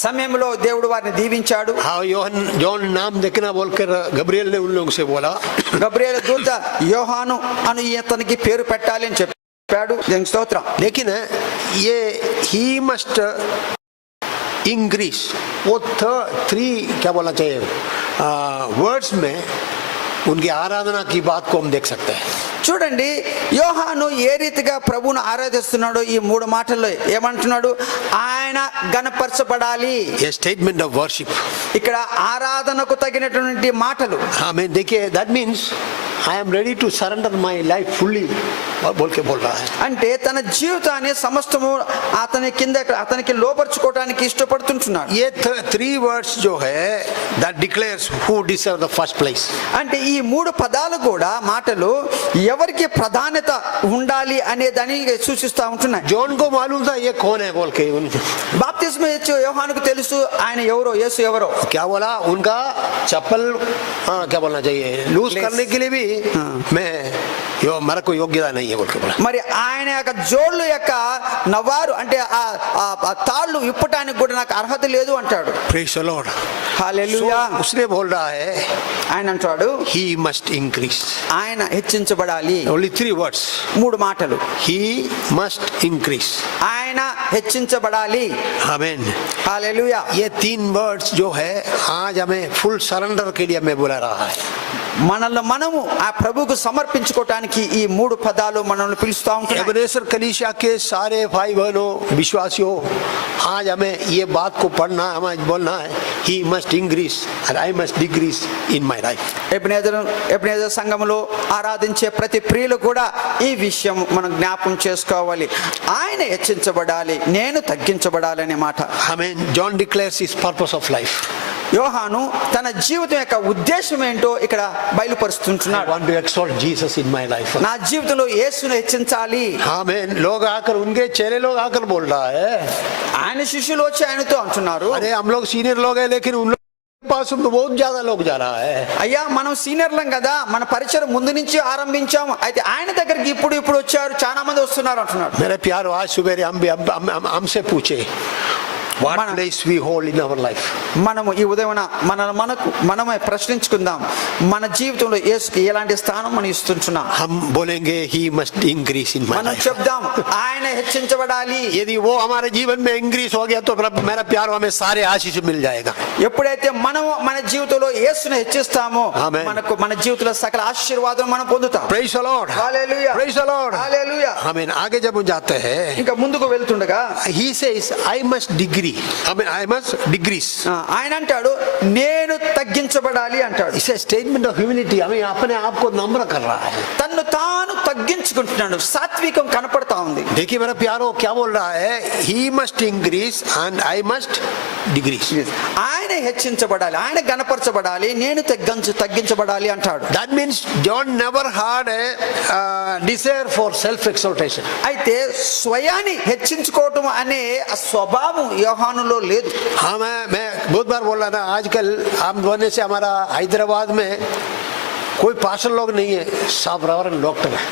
సమయంలో దేవుడు వారిని దీవించాడు. हाँ, जॉन नाम देखना बोलकर गब्रियल ने उन लोगों से बोला. గబ్రియేలు దూత యోహాను అని ఇతనికి పేరు పెట్టాలి అని చెప్పాడు. దేవునికి స్తోత్రం. लेकिन ये ही मस्ट इंक्रीज, वो 3 क्या बोलना चाहिए वर्ड्स में उनकी आराधना की बात को हम देख सकते हैं. చూడండి యోహాను ఏ రీతిగా ప్రభువును ఆరాధిస్తున్నాడో ఈ 3 మాటల్లో ఏమంటున్నాడు? ఆయన గణపరచబడాలి. ये स्टेटमेंट ऑफ वर्शिप. ఇక్కడ ఆరాధనకు తగినటువంటి మాటలు. हमें देखिए, that means I am ready to surrender my life fully बोल के बोल रहा है. అంటే తన జీవితాన్ని సమస్తము అతనికి లోపరుచుకోవడానికి ఇష్టపడుతుంటున్నాడు. ये 3 वर्ड्स जो है that declares who deserve the first place. అంటే ఈ 3 పదాలు కూడా మాటలు ఎవరికి ప్రాధాన్యత ఉండాలి అనే దాన్ని సూచిస్తూ ఉంటున్నాయి. जॉन को मालूम था ये कौन है बोल के. బాప్తిస్మ ఇచ్చే యోహానుకు తెలుసు ఆయన ఎవరో, యేసు ఎవరో. क्या बोला? उनका चप्पल क्या बोलना चाहिए, लूज करने के लिए भी मैं मेरा कोई योग्यता नहीं है बोल के बोला. మరి ఆయన యొక్క జోళ్ళు యొక్క నవారు అంటే ఆ తాళ్ళు ఇప్పటానికి కూడా నాకు అర్హత లేదు అంటాడు. Praise the Lord. హల్లెలూయా. उसने बोल रहा है ఆయన అంటాడు he must increase. ఆయన హెచ్చించబడాలి. Only 3 words. 3 మాటలు. he must increase. ఆయన హెచ్చించబడాలి. आमीन. హల్లెలూయా. ये 3 वर्ड्स जो है आज हमें फुल सरेंडर के लिए हमें बुला रहा है. మనల్ని మనము ఆ ప్రభువుకు సమర్పించుకోవడానికి ఈ 3 పదాలు మనల్ని పిలుస్తూ ఉంటాయి. एबेनेजर कलीसिया के सारे भाई बहनों विश्वासियों, आज हमें ये बात को पढ़ना है, हमें बोलना है he must increase and I must decrease in my life. Ebenezer సంఘములో ఆరాధించే ప్రతి ప్రియులు కూడా ఈ విషయం మనం జ్ఞాపకం చేసుకోవాలి. ఆయన హెచ్చించబడాలి, నేను తగ్గించబడాలి అనే మాట. Amen. John declares his purpose of life. యోహాను తన జీవితం యొక్క ఉద్దేశం ఏంటో ఇక్కడ I బయలుపరుస్తుంటున్నాడు. want to exalt Jesus in my life. నా జీవితంలో యేసును హెచ్చించాలి. आमीन. लोग आकर उनके चेले लोग आकर बोल रहा है, ఆయన శిష్యులు వచ్చి ఆయనతో అంటున్నారు, अरे हम लोग सीनियर लोग हैं लेकिन उन लोग के पास तो बहुत ज्यादा लोग जा रहा है. అయ్యా మనం సీనియర్లం కదా, మన పరిచయం ముందు నుంచి ఆరంభించాము, అయితే ఆయన దగ్గరికి ఇప్పుడు వచ్చారు, చాలా మంది వస్తున్నారు అంటున్నాడు. मेरे प्यारो, आज सुबह हमसे पूछे what place we hold in our life. మనము ఈ ఉదయం మనమే ప్రశ్నించుకుందాం, మన జీవితంలో యేసుకి ఎలాంటి స్థానం మనం ఇస్తుంటున్నాం. हम बोलेंगे he must increase in my మనం life. చెప్దాం ఆయన హెచ్చించబడాలి. यदि वो हमारे जीवन में इंक्रीज हो गया तो मेरा प्यारो हमें सारे आशीष मिल जाएगा. ఎప్పుడైతే మనము మన జీవితంలో యేసుని హెచ్చిస్తామో Amen. మన జీవితంలో సకల ఆశీర్వాదం మనం పొందుతాం. Praise the Lord. Hallelujah. Praise the Lord. హల్లెలూయా. आमीन. आगे जब हम जाते हैं, ఇంకా ముందుకు వెళ్తుండగా he says I must degree. आमीन. I must decrease. ఆయన అంటాడు నేను తగ్గించబడాలి అంటాడు. इसे स्टेटमेंट ऑफ ह्यूमिलिटी, हमें अपने आप को नम्र कर रहा है. తన్ను తాను తగ్గించుకుంటున్నాడు, సాత్వికం కనపడతా ఉంది. देखिए मेरा प्यारो क्या बोल रहा है, he must increase and I must decrease. ఆయన హెచ్చించబడాలి, ఆయన గణపరచబడాలి, నేను తగ్గించబడాలి అంటాడు. That means John never had a desire for self exaltation. అయితే స్వయాన్ని హెచ్చించుకోవటం అనే ఆ స్వభావం యోహానులో లేదు. हाँ, मैं बहुत बार बोल रहा था, आजकल आम होने से हमारा हैदराबाद में कोई पास्टर लोग नहीं है, सब रेवरेंड डॉक्टर है.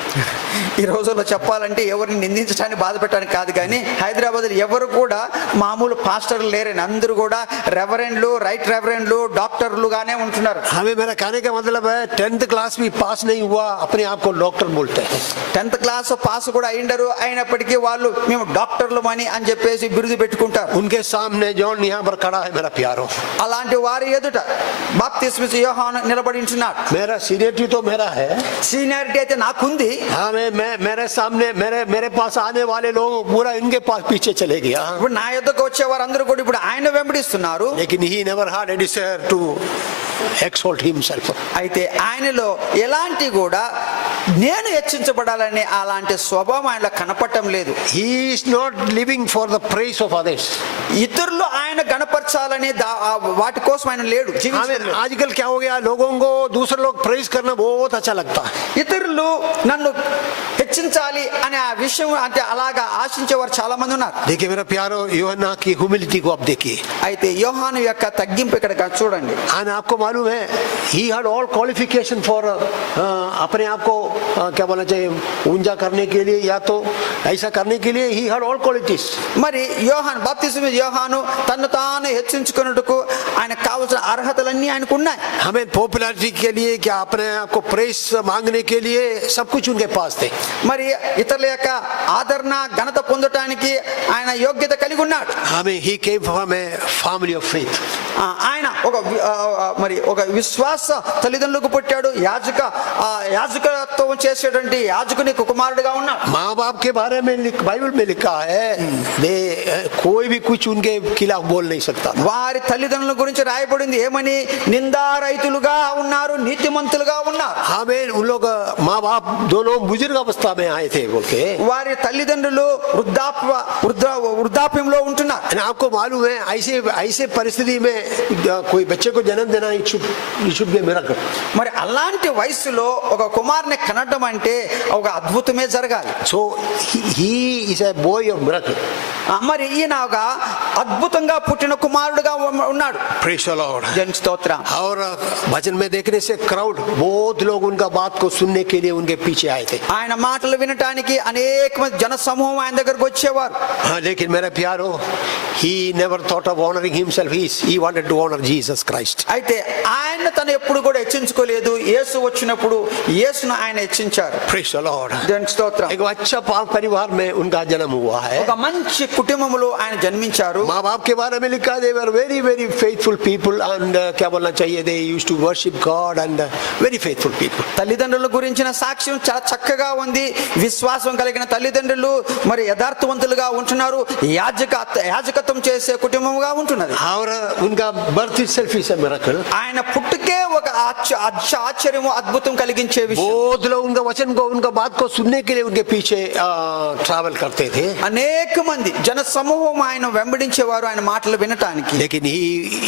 ఈ రోజుల్లో చెప్పాలంటే ఎవరిని నిందించడానికి బాధ పెట్టడానికి కాదు, కానీ హైదరాబాద్ ఎవరు కూడా మామూలు పాస్టర్లు లేరని, అందరూ కూడా రెవరెండ్లు, రైట్ రెవరెండ్లు, డాక్టర్లుగానే ఉంటున్నారు. हमें मेरा कहने का मतलब है 10th क्लास भी पास नहीं हुआ अपने आप को डॉक्टर बोलते हैं. 10th క్లాస్ పాస్ కూడా అయిండరు, అయినప్పటికీ వాళ్ళు మేము డాక్టర్లు అని చెప్పేసి బిరుదు పెట్టుకుంటారు. उनके सामने जॉन यहाँ पर खड़ा है मेरा प्यारो. అలాంటి వారి ఎదుట బాప్తిస్మిచ్చే యోహాను నిలబడి ఉంటున్నాడు. मेरा सीनियरिटी तो मेरा है. సీనియారిటీ అయితే నాకుంది. हाँ, मेरे सामने मेरे पास आने वाले लोग पूरा इनके पास पीछे चले गया. ఇప్పుడు నా యొద్దకు వచ్చే వారందరూ కూడా ఇప్పుడు ఆయన వెంబడిస్తున్నారు. लेकिन he never had a desire to exalt himself. అయితే ఆయనలో ఎలాంటి కూడా నేను హెచ్చించబడాలనే అలాంటి స్వభావం ఆయనలో కనపడటం లేదు. He is not living for the praise of others. ఇతరులు ఆయన గణపరచాలనే వాటి కోసం ఆయన లేడు, జీవించలేదు. आजकल क्या हो गया, लोगों को दूसरे लोग प्रेज करना बहुत अच्छा लगता है. ఇతరులు నన్ను హెచ్చించాలి అనే ఆ విషయం అంటే అలాగా ఆశించేవారు చాలా మంది ఉన్నారు. देखिए मेरा प्यारो, यूहन्ना की ह्यूमिलिटी को आप देखिए. అయితే యోహాను యొక్క తగ్గింపు ఇక్కడ చూడండి. और आपको मालूम है, he had all qualification for अपने आप को क्या बोलना चाहिए, ऊंचा करने के लिए या तो ऐसा करने के लिए he had all qualities. మరి యోహాను బాప్తిస్మ యోహాను తన్ను తాను హెచ్చించుకున్నట్టుకు ఆయన కావాల్సిన అర్హతలన్నీ ఆయనకు ఉన్నాయి. हमें पॉपुलैरिटी के लिए क्या अपने आप को प्रेस मांगने के लिए सब कुछ उनके पास थे. మరి ఇతరుల యొక్క ఆదరణ ఘనత పొందటానికి ఆయన యోగ్యత కలిగి ఉన్నాడు. हमें he came from a family of faith. ఆయన ఒక విశ్వాస తల్లిదండ్రులకు పుట్టాడు. యాజకత్వం చేసేటువంటి యాజకుని కుమారుడుగా ఉన్నాడు. माँ बाप के बारे में बाइबल में लिखा है, कोई भी कुछ उनके खिलाफ बोल नहीं सकता. వారి తల్లిదండ్రుల గురించి రాయబడింది ఏమని, నిందారహితులుగా ఉన్నారు, నీతిమంతులుగా ఉన్నారు. हमें उन लोग माँ बाप दोनों बुजुर्ग अवस्था में आए थे बोल के. వారి తల్లిదండ్రులు వృద్ధాప్యంలో ఉంటున్నారు. आपको मालूम है, ऐसे परिस्थिति में कोई बच्चे को जन्म देना should be a miracle. మరి అలాంటి వయసులో ఒక కుమారుని కనడం అంటే ఒక అద్భుతమే జరగాలి. So he is a boy of miracle. మరి ఈయన ఒక అద్భుతంగా పుట్టిన కుమారుడుగా ఉన్నాడు. Praise the Lord. జన్ స్తోత్రం. और भजन में देखने से क्राउड बहुत लोग उनका बात को सुनने के लिए उनके पीछे आए थे. ఆయన మాటలు వినటానికి అనేక మంది జన సమూహం ఆయన దగ్గరకు వచ్చేవారు. हाँ, लेकिन मेरा प्यारो, he never thought of honoring himself. He wanted to honor Jesus Christ. అయితే ఆయన తను ఎప్పుడు కూడా హెచ్చించుకోలేదు. యేసు వచ్చినప్పుడు యేసును ఆయన హెచ్చించారు. Praise the Lord. జన్ స్తోత్రం. एक अच्छा परिवार में उनका जन्म हुआ है. ఒక మంచి కుటుంబంలో ఆయన జన్మించారు. माँ बाप के बारे में लिखा, they were very very faithful people and क्या बोलना चाहिए, they used to worship God and very faithful people. తల్లిదండ్రుల గురించిన సాక్ష్యం చాలా చక్కగా ఉంది. విశ్వాసం కలిగిన తల్లిదండ్రులు, మరి యథార్థవంతులుగా ఉంటున్నారు. యాజకత్వం చేసే కుటుంబంగా ఉంటున్నది. और उनका birth itself is a miracle. ఆయన పుట్టుక మట్టుకే ఒక ఆశ్చర్యము అద్భుతం కలిగించే విషయం. बहुत लोग उनका वचन को उनका बात को सुनने के लिए उनके पीछे ट्रैवल करते थे, అనేక మంది జన సమూహం ఆయన వెంబడించేవారు ఆయన మాటలు వినటానికి. लेकिन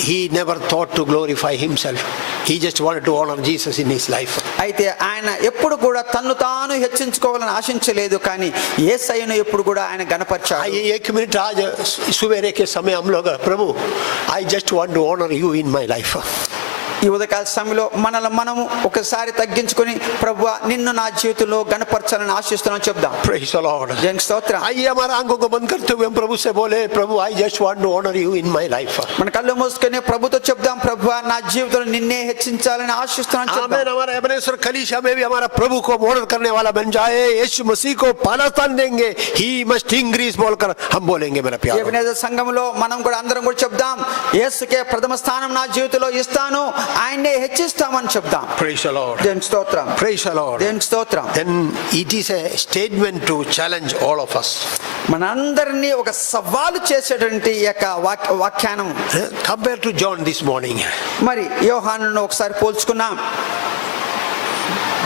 he never thought to glorify himself. He just wanted to honor Jesus in his life. అయితే ఆయన ఎప్పుడు కూడా తన్ను తాను హెచ్చించుకోవాలని ఆశించలేదు, కానీ యేసయ్యను ఎప్పుడు కూడా ఆయన గణపరిచాడు. आइए एक मिनट, आज सवेरे के समय हम लोग प्रभु I just want to honor you in my life. ఈ ఉదయకాల సమయంలో మనము ఒకసారి తగ్గించుకొని ప్రభువా నిన్ను నా జీవితంలో గణపరచాలని ఆశిస్తున్నాను చెప్దాం. Praise the Lord. దేవునికి స్తోత్రం. आइए हमारे आंखों को बंद करते हुए हम प्रभु से बोले, प्रभु I just want to honor you in my life. మన కళ్ళు మూసుకొని ప్రభుతో చెప్దాం, ప్రభువా నా జీవితంలో నిన్నే హెచ్చించాలని ఆశిస్తున్నాను आमीन. చెప్దాం. हमारा एबनेजर कलीसिया में भी हमारा प्रभु को ऑनर करने वाला बन जाए, यीशु मसीह को पहला स्थान देंगे, he must increase बोलकर हम बोलेंगे मेरा प्यार. ఎబెనేజర్ సంఘంలో మనం కూడా అందరం కూడా చెప్దాం, యేసుకే ప్రథమ స్థానం నా జీవితంలో ఇస్తాను, ఆయన్నే హెచ్చిస్తామని చెప్దాం. Praise the Lord. దేవునికి స్తోత్రం. Praise the Lord. దేవునికి స్తోత్రం. Then it is a statement to challenge all of us. మనందరినీ ఒక సవాలు చేసేటువంటి ఈ యొక్క వాక్యానం. Compared to John this morning, మరి యోహానును ఒకసారి పోల్చుకున్నాం.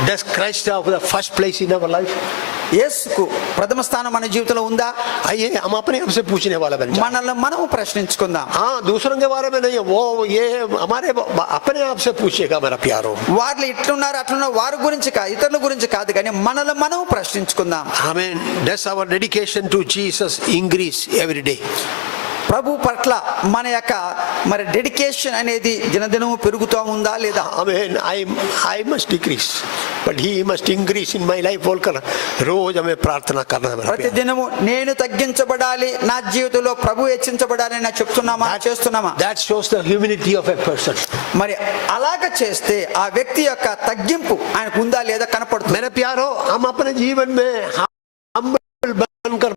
does Christ have the first place in our life? యేసుకు ప్రథమ స్థానం మన జీవితంలో ఉందా? आइए हम अपने आप से पूछने वाला बन जाए. మనల్ని మనం ప్రశ్నించుకుందాం. हाँ, दूसरों के बारे में नहीं, वो ये हमारे अपने आप से पूछेगा मेरा प्यारो. వారు ఇట్లున్నారు అట్లున్నారు వారి గురించి కాదు, ఇతరుల గురించి కాదు, కానీ మనల్ని మనం ప్రశ్నించుకుందాం. Amen. Does our dedication to Jesus increase every day? ప్రభు పట్ల మన యొక్క మరి డెడికేషన్ అనేది దినదినము పెరుగుతూ ఉందా లేదా? Amen. I must decrease, but he must increase in my life. बोलकर रोज हमें प्रार्थना करना है. ప్రతి దినము నేను తగ్గించబడాలి, నా జీవితంలో ప్రభు హెచ్చించబడాలి అని చెప్తున్నామా, చేస్తున్నామా? That shows the humility of a person. మరి అలాగ చేస్తే ఆ వ్యక్తి యొక్క తగ్గింపు ఆయనకు ఉందా లేదా కనపడుతుంది. मेरे प्यारो, हम अपने जीवन में humble बनकर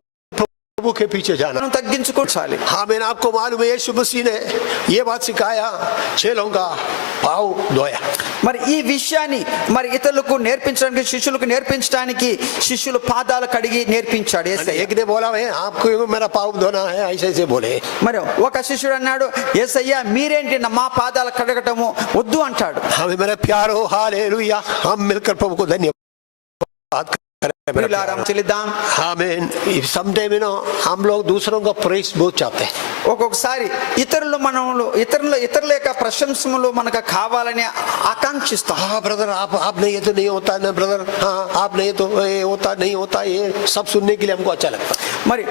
प्रभु के पीछे जाना. మనం తగ్గించుకోవాలి. हाँ, मैंने आपको मालूम है यीशु मसीह ने ये बात सिखाया, चेलों का पाँव धोया. మరి ఈ విషయాన్ని మరి ఇతరులకు నేర్పించడానికి, శిష్యులకు నేర్పించడానికి శిష్యుల పాదాలు కడిగి నేర్పించాడు యేసయ్య. एक ने बोला है आपको मेरा पाँव धोना है, ऐसे ऐसे बोले. మరి ఒక శిష్యుడు అన్నాడు, యేసయ్య మీరేంటి మా పాదాలు కడగటము వద్దు అంటాడు. हमें मेरे प्यारो हालेलुया, हम मिलकर प्रभु को धन्यवाद करें. ప్రియులారా, చెల్లిద్దాం. आमीन. समटाइम हम लोग दूसरों का प्रेस बहुत चाहते हैं. ఒక్కొక్కసారి ఇతరుల యొక్క ప్రశంసములు మనకు కావాలని ఆకాంక్షిస్తాం. हाँ ब्रदर, आप नहीं, ये तो नहीं होता ना ब्रदर. हाँ, आप नहीं तो ये होता नहीं होता, ये सब सुनने के लिए हमको अच्छा लगता है. మరి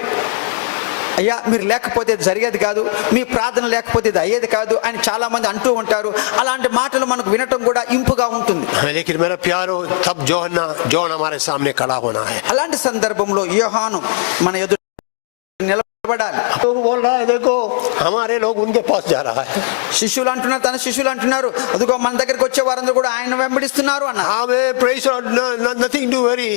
అయ్యా మీరు లేకపోతే ఇది జరిగేది కాదు, మీ ప్రార్థన లేకపోతే ఇది అయ్యేది కాదు అని చాలా మంది అంటూ ఉంటారు. అలాంటి మాటలు మనకు వినటం కూడా ఇంపుగా ఉంటుంది. लेकिन मेरा प्यारो, तब जॉन हमारे सामने खड़ा होना है. అలాంటి సందర్భంలో యోహాను మన ఎదుట నిలబడాలి. लोग बोल रहा है देखो हमारे लोग उनके पास जा रहा है. శిష్యులు అంటున్నారు, తన శిష్యులు అంటున్నారు, అదిగో మన దగ్గరికి వచ్చే వారందరూ కూడా ఆయన వెంబడిస్తున్నారు అన్న. हमें press nothing to worry,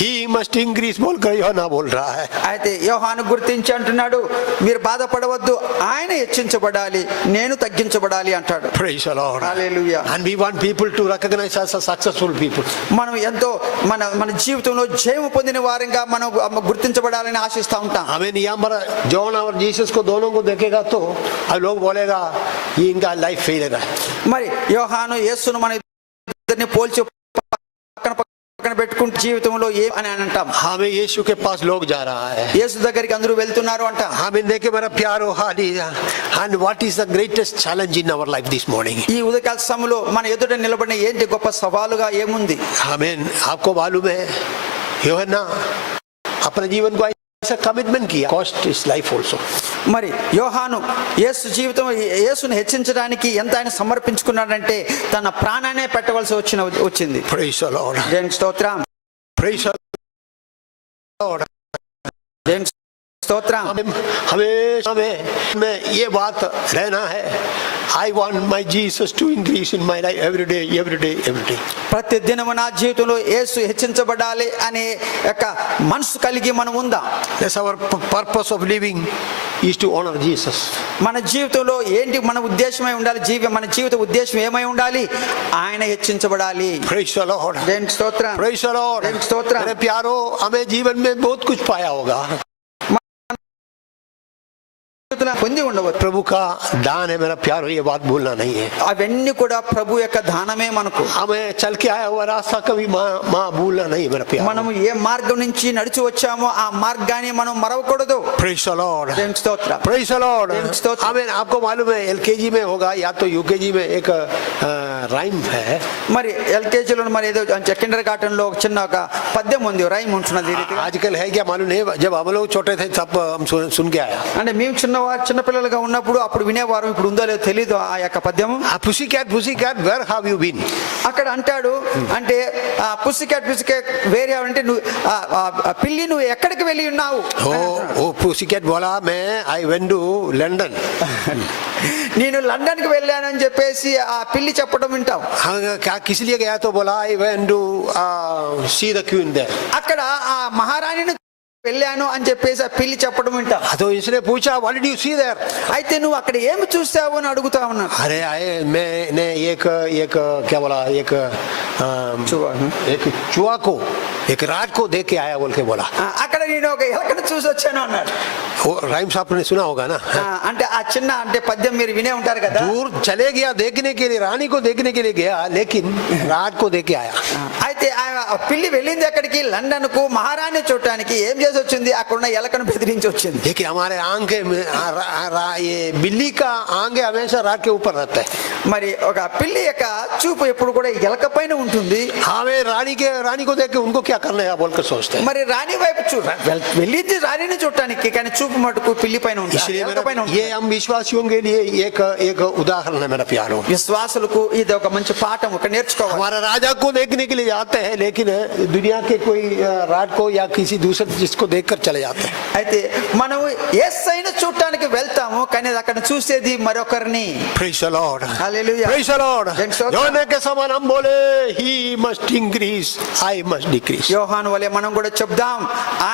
he must increase बोलकर योना बोल रहा है. అయితే యోహాను గుర్తించి అంటున్నాడు, మీరు బాధపడవద్దు, ఆయన హెచ్చించబడాలి, నేను తగ్గించబడాలి అంటాడు. Praise the Lord. Hallelujah. And we want people to recognize us as successful people. మనం ఎంతో మన జీవితంలో జయము పొందిన వారంగా మనం గుర్తించబడాలని ఆశిస్తూ ఉంటాం. हमें यहाँ पर जॉन और जीसस को दोनों को देखेगा तो अब लोग बोलेगा ये इनका लाइफ फेलियर है. మరి యోహాను యేసును మన ఇద్దరిని పోల్చి పక్కన పెట్టుకుంటే జీవితంలో ఏ అని అంటాం. हमें यीशु के पास लोग जा रहा है. యేసు దగ్గరికి అందరూ వెళ్తున్నారు అంటాం. हमें देखे मेरा प्यारो hallelujah. And what is the greatest challenge in our life this morning? ఈ ఉదయకాల సమయంలో మన ఎదుట నిలబడిన ఏంటి గొప్ప సవాలుగా ఏముంది? हमें आपको मालूम है योहन्ना अपने जीवन को ऐसा कमिटमेंट किया, कॉस्ट इज लाइफ आल्सो. మరి యోహాను యేసును హెచ్చించడానికి ఎంత ఆయన సమర్పించుకున్నాడంటే తన ప్రాణాన్ని పెట్టవలసి వచ్చింది. Praise the Lord. దేవునికి స్తోత్రం. Praise the Lord. దేవునికి స్తోత్రం. हमें ये बात रहना है, I want my Jesus to increase in my life every day, every day, every day. ప్రతి దినము నా జీవితంలో యేసు హెచ్చించబడాలి అనే యొక్క మనసు కలిగి మనం ఉందాం. That's our purpose of living, is to honor Jesus. మన జీవితంలో ఏంటి మన ఉద్దేశమై ఉండాలి? మన జీవిత ఉద్దేశం ఏమై ఉండాలి? ఆయన హెచ్చించబడాలి. Praise the Lord. దేవునికి స్తోత్రం. Praise the Lord. దేవునికి స్తోత్రం. मेरे प्यारो, हमें जीवन में बहुत कुछ पाया होगा. సమృద్ధిని పొంది ఉండవచ్చు. प्रभु का दान है मेरा प्यारो, ये बात भूलना नहीं है. అవన్నీ కూడా ప్రభు యొక్క దానమే మనకు. हमें चल के आया हुआ रास्ता कभी माँ भूलना नहीं मेरा प्यारो. మనము ఏ మార్గం నుంచి నడిచి వచ్చామో ఆ మార్గాన్ని మనం మరవకూడదు. Praise the Lord. దేవునికి స్తోత్రం. Praise the Lord. దేవునికి స్తోత్రం. हमें आपको मालूम है LKG में होगा या तो UKG में एक राइम है. మరి ఎల్కేజీలో మరి ఏదో కిండర్ గార్డెన్ లో ఒక చిన్న ఒక పద్యం ఉంది, రైమ్ ఉంటున్నది ఈ రీతిగా. आजकल है क्या मालूम नहीं, जब हम लोग छोटे थे तब हम सुन के आया. అంటే మేము చిన్నపిల్లలుగా ఉన్నప్పుడు అప్పుడు వినేవారు, ఇప్పుడు ఉందో లేదో తెలీదు ఆ యొక్క పద్యము. Pussy cat where have you been? అక్కడ అంటాడు, అంటే పుసి క్యాట్ వేరే అంటే నువ్వు పిల్లి నువ్వు ఎక్కడికి వెళ్ళి ఉన్నావు. ओ पुसी कैट बोला मैं आई वेंट टू लंदन. నేను లండన్ కి వెళ్ళానని చెప్పేసి ఆ పిల్లి చెప్పడం వింటాం. क्या किस लिए गया तो बोला I went to see the queen there. అక్కడ ఆ మహారాణిని వెళ్ళాను అని చెప్పేసి ఆ పిల్లి చెప్పడం వింటాం. तो इसने पूछा what did you see there? అయితే నువ్వు అక్కడ ఏమి చూసావు అని అడుగుతా ఉన్నాను. अरे आए मैंने एक क्या बोला एक चूहा को एक रात को देख के आया बोल के बोला. అక్కడ నేను ఒక ఎలకను చూసి వచ్చాను అన్నాడు. वो राइम्स आपने सुना होगा ना. అంటే ఆ చిన్న అంటే పద్యం మీరు వినే ఉంటారు కదా. दूर चले गया देखने के लिए, रानी को देखने के लिए गया लेकिन रात को देख के आया. అయితే ఆ పిల్లి వెళ్ళింది ఎక్కడికి, లండన్ కు మహారాణి చూడటానికి. ఏం చేసి వచ్చింది, అక్కడ ఉన్న ఎలకను బెదిరించి వచ్చింది. देखिए हमारे आंखें ये बिल्ली का आंखें हमेशा रात के ऊपर रहता है. మరి ఒక పిల్లి యొక్క చూపు ఎప్పుడు కూడా ఎలక పైన ఉంటుంది. हमें रानी को देख के उनको क्या करना है बोल कर सोचते हैं. మరి రాణి వైపు వెళ్ళింది రాణిని చూడటానికి, కానీ చూపు మటుకు పిల్లి పైన ఉంటుంది. इसलिए ये हम विश्वासियों के लिए एक उदाहरण है मेरा प्यारो. విశ్వాసులకు ఇది ఒక మంచి పాఠం, ఒక నేర్చుకోవాలి. हमारा राजा को देखने के लिए जाते हैं लेकिन दुनिया के कोई रात को या किसी दूसरे जिसको देखकर चले जाते हैं. అయితే మనం యేసయ్యను చూడటానికి వెళ్తాము, కానీ అక్కడ చూసేది మరొకరిని. Praise the Lord. Hallelujah. Praise the Lord. Thanks, Lord. యోహాను के समान हम बोले he must increase, I must decrease. యోహాను వలె మనం కూడా చెప్దాం,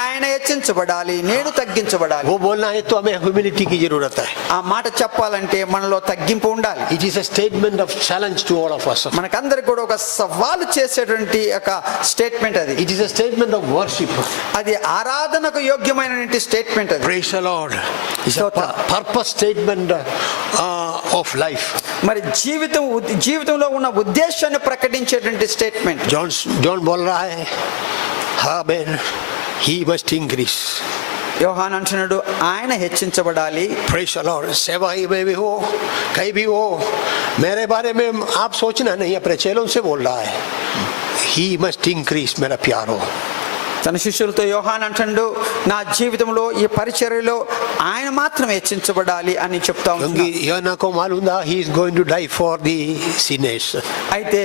ఆయన హెచ్చించబడాలి, నేను తగ్గించబడాలి. वो बोलना है तो हमें ह्यूमिलिटी की जरूरत है. ఆ మాట చెప్పాలంటే మనలో తగ్గింపు ఉండాలి. It is a statement of challenge to all of us. మనకందరికి కూడా ఒక సవాలు చేసేటువంటి ఒక స్టేట్మెంట్ అది. It is a statement of worship. అది ఆరాధనకు యోగ్యమైనటువంటి స్టేట్మెంట్ అది. Praise the Lord. It's a purpose statement of life. మరి జీవితంలో ఉన్న ఉద్దేశాన్ని ప్రకటించేటువంటి స్టేట్మెంట్. John बोल रहा है amen, he must increase. యోహాను అంటున్నాడు ఆయన హెచ్చించబడాలి. Praise the Lord. सेवाई में भी हो कहीं भी हो, मेरे बारे में आप सोचना नहीं, अपने चेलों से बोल रहा है he must increase मेरा प्यारो. తన శిష్యులతో యోహాను అంటాడు, నా జీవితంలో ఈ పరిచర్యలో ఆయన మాత్రం హెచ్చించబడాలి అని చెప్తా क्योंकि యోనా को मालूम था he is going to die for the sinners. అయితే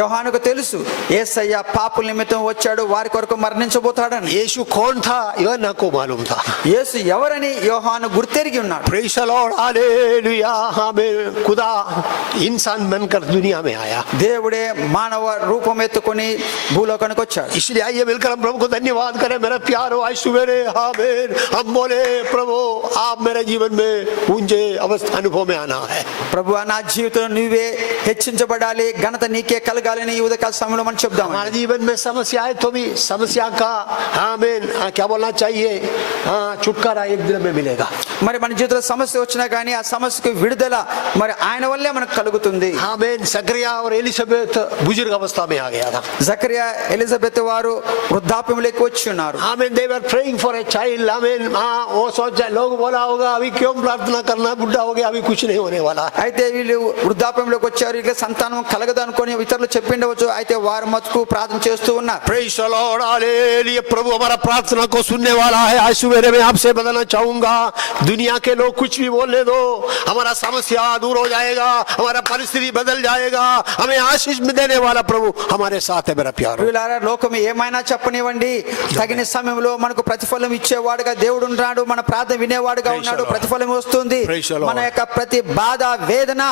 యోహానుకు తెలుసు యేసయ్య పాపుల నిమిత్తం వచ్చాడు, వారి కొరకు మరణించబోతాడని. यीशु कौन था యోనా को मालूम था. యేసు ఎవరని యోహాను గుర్తెరిగి ఉన్నాడు. Praise the Lord. हालेलुया. हमें खुदा इंसान बनकर दुनिया में आया. దేవుడే మానవ రూపం ఎత్తుకొని భూలోకానికి వచ్చాడు. इसलिए आइए मिलकर हम प्रभु को धन्यवाद करें. मेरा प्यारो आज सुबेरे आमीन हम बोले प्रभु आप मेरे जीवन में ऊंचे अवस्था अनुभव में आना है. ప్రభువా నా జీవితంలో నువ్వే హెచ్చించబడాలి, ఘనత నీకే కలగాలని ఈ ఉదయకాల సమయంలో మనం చెప్దాం. हमारे जीवन में समस्या है तो भी समस्या का आमीन क्या बोलना चाहिए, छुटकारा एक दिन में मिलेगा. మరి మన జీవితంలో సమస్య వచ్చినా కానీ ఆ సమస్యకు విడుదల మరి ఆయన వల్లే మనకు కలుగుతుంది. आमीन. जकरिया और एलिजाबेथ बुजुर्ग अवस्था में आ गया था. జకరియా ఎలిజబెత్ వారు వృద్ధాప్యంలోకి వచ్చి ఉన్నారు. आमीन. they were praying for a child. आमीन. वो सोच लोग बोला होगा अभी क्यों प्रार्थना करना, बुढ़ा हो गया अभी कुछ नहीं होने वाला. అయితే వీళ్ళు వృద్ధాప్యంలోకి వచ్చారు, ఇక సంతానం కలగదు అనుకొని ఇతరులు చెప్పిండవచ్చు, అయితే వారు మతుకు ప్రార్థన చేస్తూ ఉన్నారు. Praise the Lord. हालेलुया. प्रभु हमारा प्रार्थना को सुनने वाला है. आज सवेरे में आपसे बताना चाहूंगा, दुनिया के लोग कुछ भी बोलने दो, हमारा समस्या दूर हो जाएगा, हमारा परिस्थिति बदल जाएगा. हमें आशीष में देने वाला प्रभु हमारे साथ है मेरा प्यारो. వీళ్ళారా లోకం ఏమైనా చెప్పనివ్వండి, తగిన సమయంలో మనకు ప్రతిఫలం ఇచ్చేవాడుగా దేవుడు ఉన్నాడు. మన ప్రార్థన వినేవాడుగా ఉన్నాడు. ప్రతిఫలం వస్తుంది. మన యొక్క ప్రతి బాధ వేదన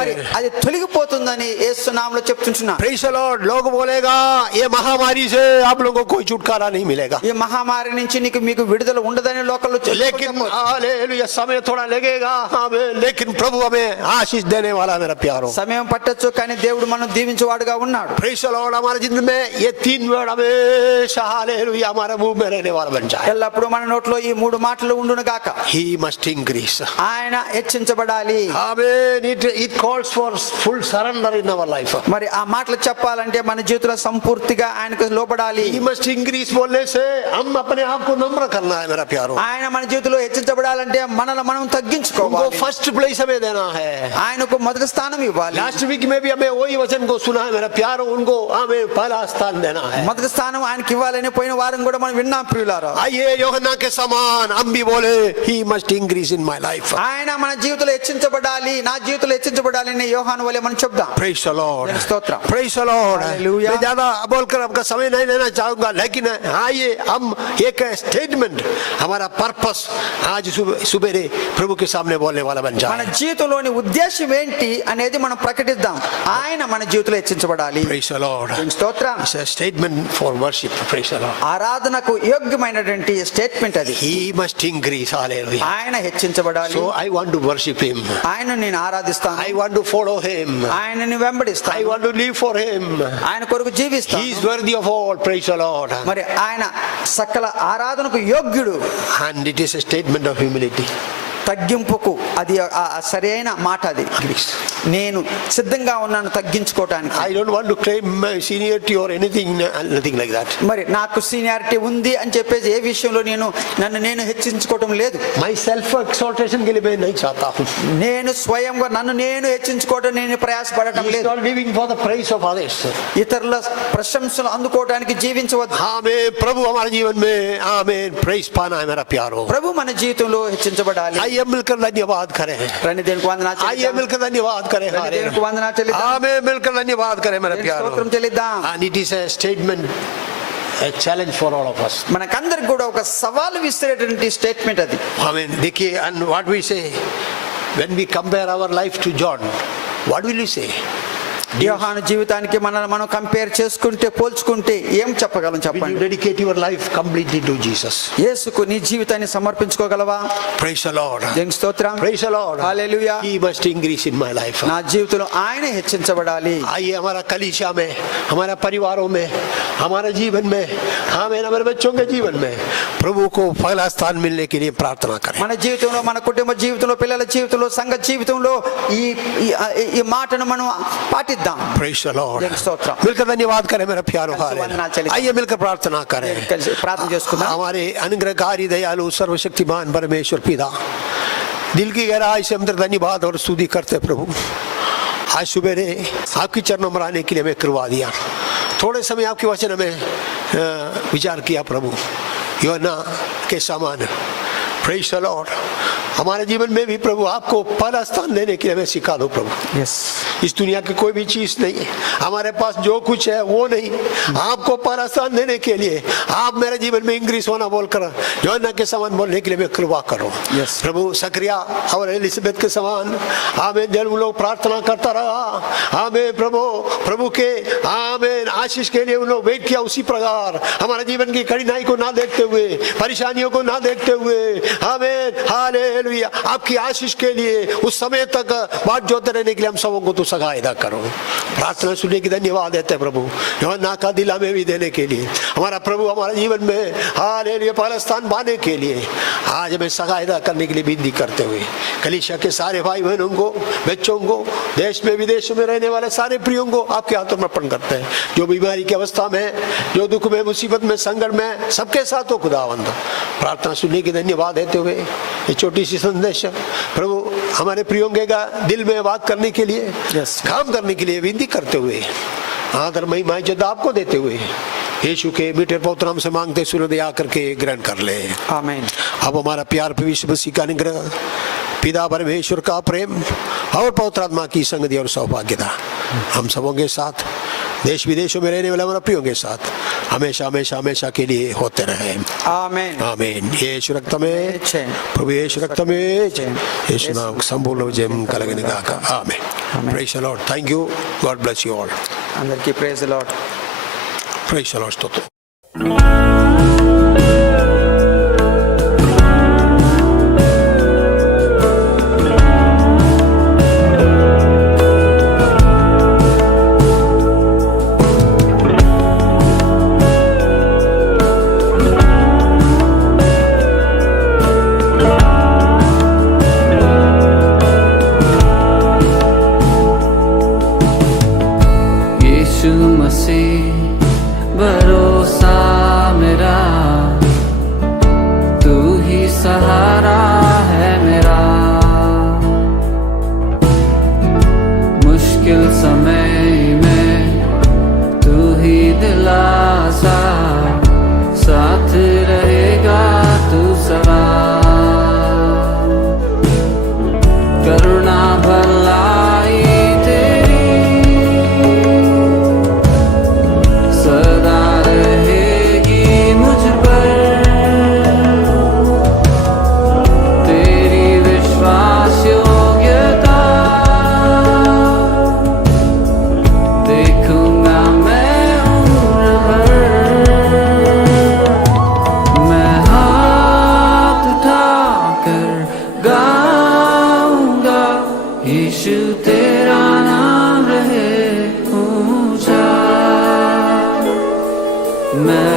మరి అది తొలగిపోతుందని యేసు నామములో చెప్తున్నాను. కోరుకుంటున్నా. Praise the Lord. लोग बोलेगा ये महामारी से आप लोगों को कोई छुटकारा नहीं मिलेगा, ఈ మహమ్మారి నుంచి మీకు విడుదల ఉండదని లోకల్లో लेकिन हालेलुया समय थोड़ा लगेगा. आमीन. लेकिन प्रभु हमें आशीष देने वाला है मेरा प्यारो. సమయం పట్టొచ్చు కానీ దేవుడు మనం దీవించేవాడుగా ఉన్నాడు. Praise the Lord. हमारे जिंदगी में ये 3 वर्ड हमेशा हालेलुया हमारे मुंह में रहने वाला बन जाए. ఎల్లప్పుడూ మన నోట్లో ఈ 3 మాటలు ఉండును గాక. He must increase. ఆయన హెచ్చించబడాలి. Amen. It calls for full surrender in our life. మరి ఆ మాటలు చెప్పాలంటే మన జీవితంలో సంపూర్తిగా ఆయనకు లోబడాలి. He must increase बोलने से हम अपने आप को नम्र करना है मेरा प्यारो. ఆయన మన జీవితంలో హెచ్చించబడాలంటే మనల్ని మనం उनको తగ్గించుకోవాలి. फर्स्ट प्लेस हमें देना है. ఆయనకు మొదటి స్థానం ఇవ్వాలి. लास्ट वीक में भी हमें वही वचन को सुना है मेरा प्यारो. उनको हमें पहला स्थान देना है. మొదటి స్థానం ఆయనకి ఇవ్వాలని పోయిన వారం కూడా మనం విన్నాం ప్రియులారా. आइए యోహన్నా के समान हम भी बोले he must increase in my life. ఆయన మన జీవితంలో హెచ్చించబడాలి, నా జీవితంలో హెచ్చించబడాలి అని యోహాను వలె మనం చెప్దాం. Praise the Lord. స్తోత్రం. Praise the Lord. Hallelujah. मैं ज्यादा बोलकर आपका समय नहीं लेना चाहूंगा, लेकिन आइए हम एक स्टेटमेंट हमारा पर्पस आज सुबह प्रभु के सामने बोलने वाला बन మన जाए. జీవితంలోని ఉద్దేశం ఏంటి అనేది మనం ప్రకటిద్దాం. ఆయన మన జీవితంలో హెచ్చించబడాలి. Praise the Lord. స్తోత్రం. It's a statement for worship. Praise the Lord. ఆరాధనకు యోగ్యమైనటువంటి స్టేట్మెంట్ అది. He must increase. Hallelujah. ఆయన హెచ్చించబడాలి. So I want to worship him. ఆయన నేను ఆరాధిస్తాను. I want to follow him. ఆయనని I వెంబడిస్తాను. want to live for him. ఆయన కొరకు He జీవిస్తాను. is worthy of all. Praise the Lord. మరి ఆయన సకల ఆరాధనకు యోగ్యుడు. And it is a statement of humility. తగ్గింపుకు అది ఆ సరైన మాట. అది నేను సిద్ధంగా ఉన్నాను తగ్గించుకోవటానికి. I don't want to claim my seniority or anything, nothing like that. మరి నాకు సీనియారిటీ ఉంది అని చెప్పేసి ఏ విషయంలో నన్ను నేను హెచ్చించుకోవటం లేదు. My self exaltation के लिए मैं नहीं चाहता हूँ. నేను స్వయంగా నన్ను నేను హెచ్చించుకోవటం నేను ప్రయాసపడటం He is లేదు. not living for the praise of others. ఇతరుల ప్రశంసలు అందుకోవడానికి జీవించవద్దు. आमीन. प्रभु हमारे जीवन में आमीन praise पाना है मेरा प्यारो. ప్రభు మన జీవితంలో హెచ్చించబడాలి. आइए मिलकर धन्यवाद करें. రండి దేవునికి వందనాలు आइए చెల్లిద్దాం. मिलकर धन्यवाद करें. రండి దేవునికి వందనాలు చెల్లిద్దాం. आमीन. मिलकर धन्यवाद करें मेरा దేవునికి प्यारो. స్తోత్రం చెల్లిద్దాం. And it is a statement, a challenge for all of us. మనకందరికి కూడా ఒక సవాలు విసిరేటువంటి స్టేట్మెంట్ అది. आमीन. देखिए, and what we say when we compare our life to John, what will we say? యోహాను జీవితానికి మనం కంపేర్ చేసుకుంటే పోల్చుకుంటే ఏం చెప్పగలం Will you చెప్పండి. dedicate your life completely to Jesus? యేసుకు నీ జీవితాన్ని సమర్పించుకోగలవా? Praise the Lord. దేవునికి స్తోత్రం. Praise the Lord. Hallelujah. He must increase in my life. నా జీవితంలో ఆయన హెచ్చించబడాలి. आइए हमारा कलीसिया में, हमारा परिवारों में, हमारे जीवन में, हमें हमारे बच्चों के जीवन में प्रभु को पहला स्थान मिलने के लिए प्रार्थना करें. మన జీవితంలో, మన కుటుంబ జీవితంలో, పిల్లల జీవితంలో, సంఘ జీవితంలో ఈ మాటను మనం పాటిద్దాం. Praise the Lord. దేవునికి స్తోత్రం. मिलकर धन्यवाद करें मेरा प्यारो. వందనాలు చెల్లిద్దాం. आइए मिलकर प्रार्थना करें. కలిసి ప్రార్థన చేసుకుందాం. हमारे अनुग्रहकारी दयालु सर्वशक्तिमान परमेश्वर पिता, दिल की गहराई से हम तेरा धन्यवाद और स्तुति करते प्रभु. आज सुबह आपकी चरणों में आने के लिए हमें करवा दिया. थोड़े समय आपके वचन में विचार किया प्रभु. योना के समान. Praise the Lord. हमारे जीवन में भी प्रभु आपको पहला स्थान देने के लिए हमें सिखा दो प्रभु. इस दुनिया की कोई भी चीज नहीं, हमारे पास जो कुछ है वो नहीं, आपको पहला स्थान देने के लिए आप मेरे जीवन में इंक्रीज होना बोलकर योना के समान बोलने के लिए मैं कृपा करो प्रभु. सकरिया और एलिजाबेथ के समान आमीन जब लोग प्रार्थना करता रहा, आमीन प्रभु के आमीन आशीष के लिए उन लोग वेट किया, उसी प्रकार हमारे जीवन की कठिनाई को ना देखते हुए, परेशानियों को ना देखते हुए आमीन हालेलुया आपकी आशीष के लिए उस समय तक बात जोते रहने के लिए हम सबों को तो सगायदा करो. प्रार्थना सुनने की धन्यवाद देते हैं प्रभु. यूहन्ना का दिल हमें भी देने के लिए हमारा प्रभु हमारे जीवन में हालेलुया पहला स्थान पाने के लिए आज हमें सगायदा करने के लिए विनती करते हुए कलीसिया के सारे भाई बहनों को, बच्चों को, देश में विदेश में रहने वाले सारे प्रियों को आपके हाथों में अर्पण करते हैं. जो बीमारी की अवस्था में, जो दुख में, मुसीबत में, संकट में, सबके साथ हो खुदावंद. प्रार्थना सुनने की धन्यवाद देते हुए ये छोटी सी संदेश प्रभु हमारे प्रियों के दिल में बात करने के लिए, काम करने के लिए विनती करते हुए आदर महिमा इज्जत आपको देते हुए यीशु के मीठे पवित्र नाम से मांगते सूर्य दया करके ग्रहण कर ले. आमीन. अब हमारा प्यार विश्व मसीह का अनुग्रह, पिता परमेश्वर का प्रेम और पवित्र आत्मा की संगति और सौभाग्यता हम सबों के साथ, देश विदेशों में रहने वाले हमारे प्रियों के साथ हमेशा हमेशा हमेशा के लिए होते रहे. आमीन. आमीन. यीशु रक्त में, प्रभु यीशु रक्त में, यीशु नाम संपूर्ण जय कलगने का. आमीन. Praise the Lord. Thank you. God bless you all. అందరికీ praise Lord. Praise the Lord. స్తోత్రం. यीशु मसीह भरोसा मेरा, तू ही सहारा है मेरा, मुश्किल समय में तू ही दिलासा, साथ रहेगा तू सदा, करुणा भलाई सदा रहेगी मुझ पर, तेरी विश्वास योग्यता देखूंगा मैं उम्र भर, मैं हाथ उठाकर गाऊंगा, यीशु तेरा नाम रहे ऊंचा, मैं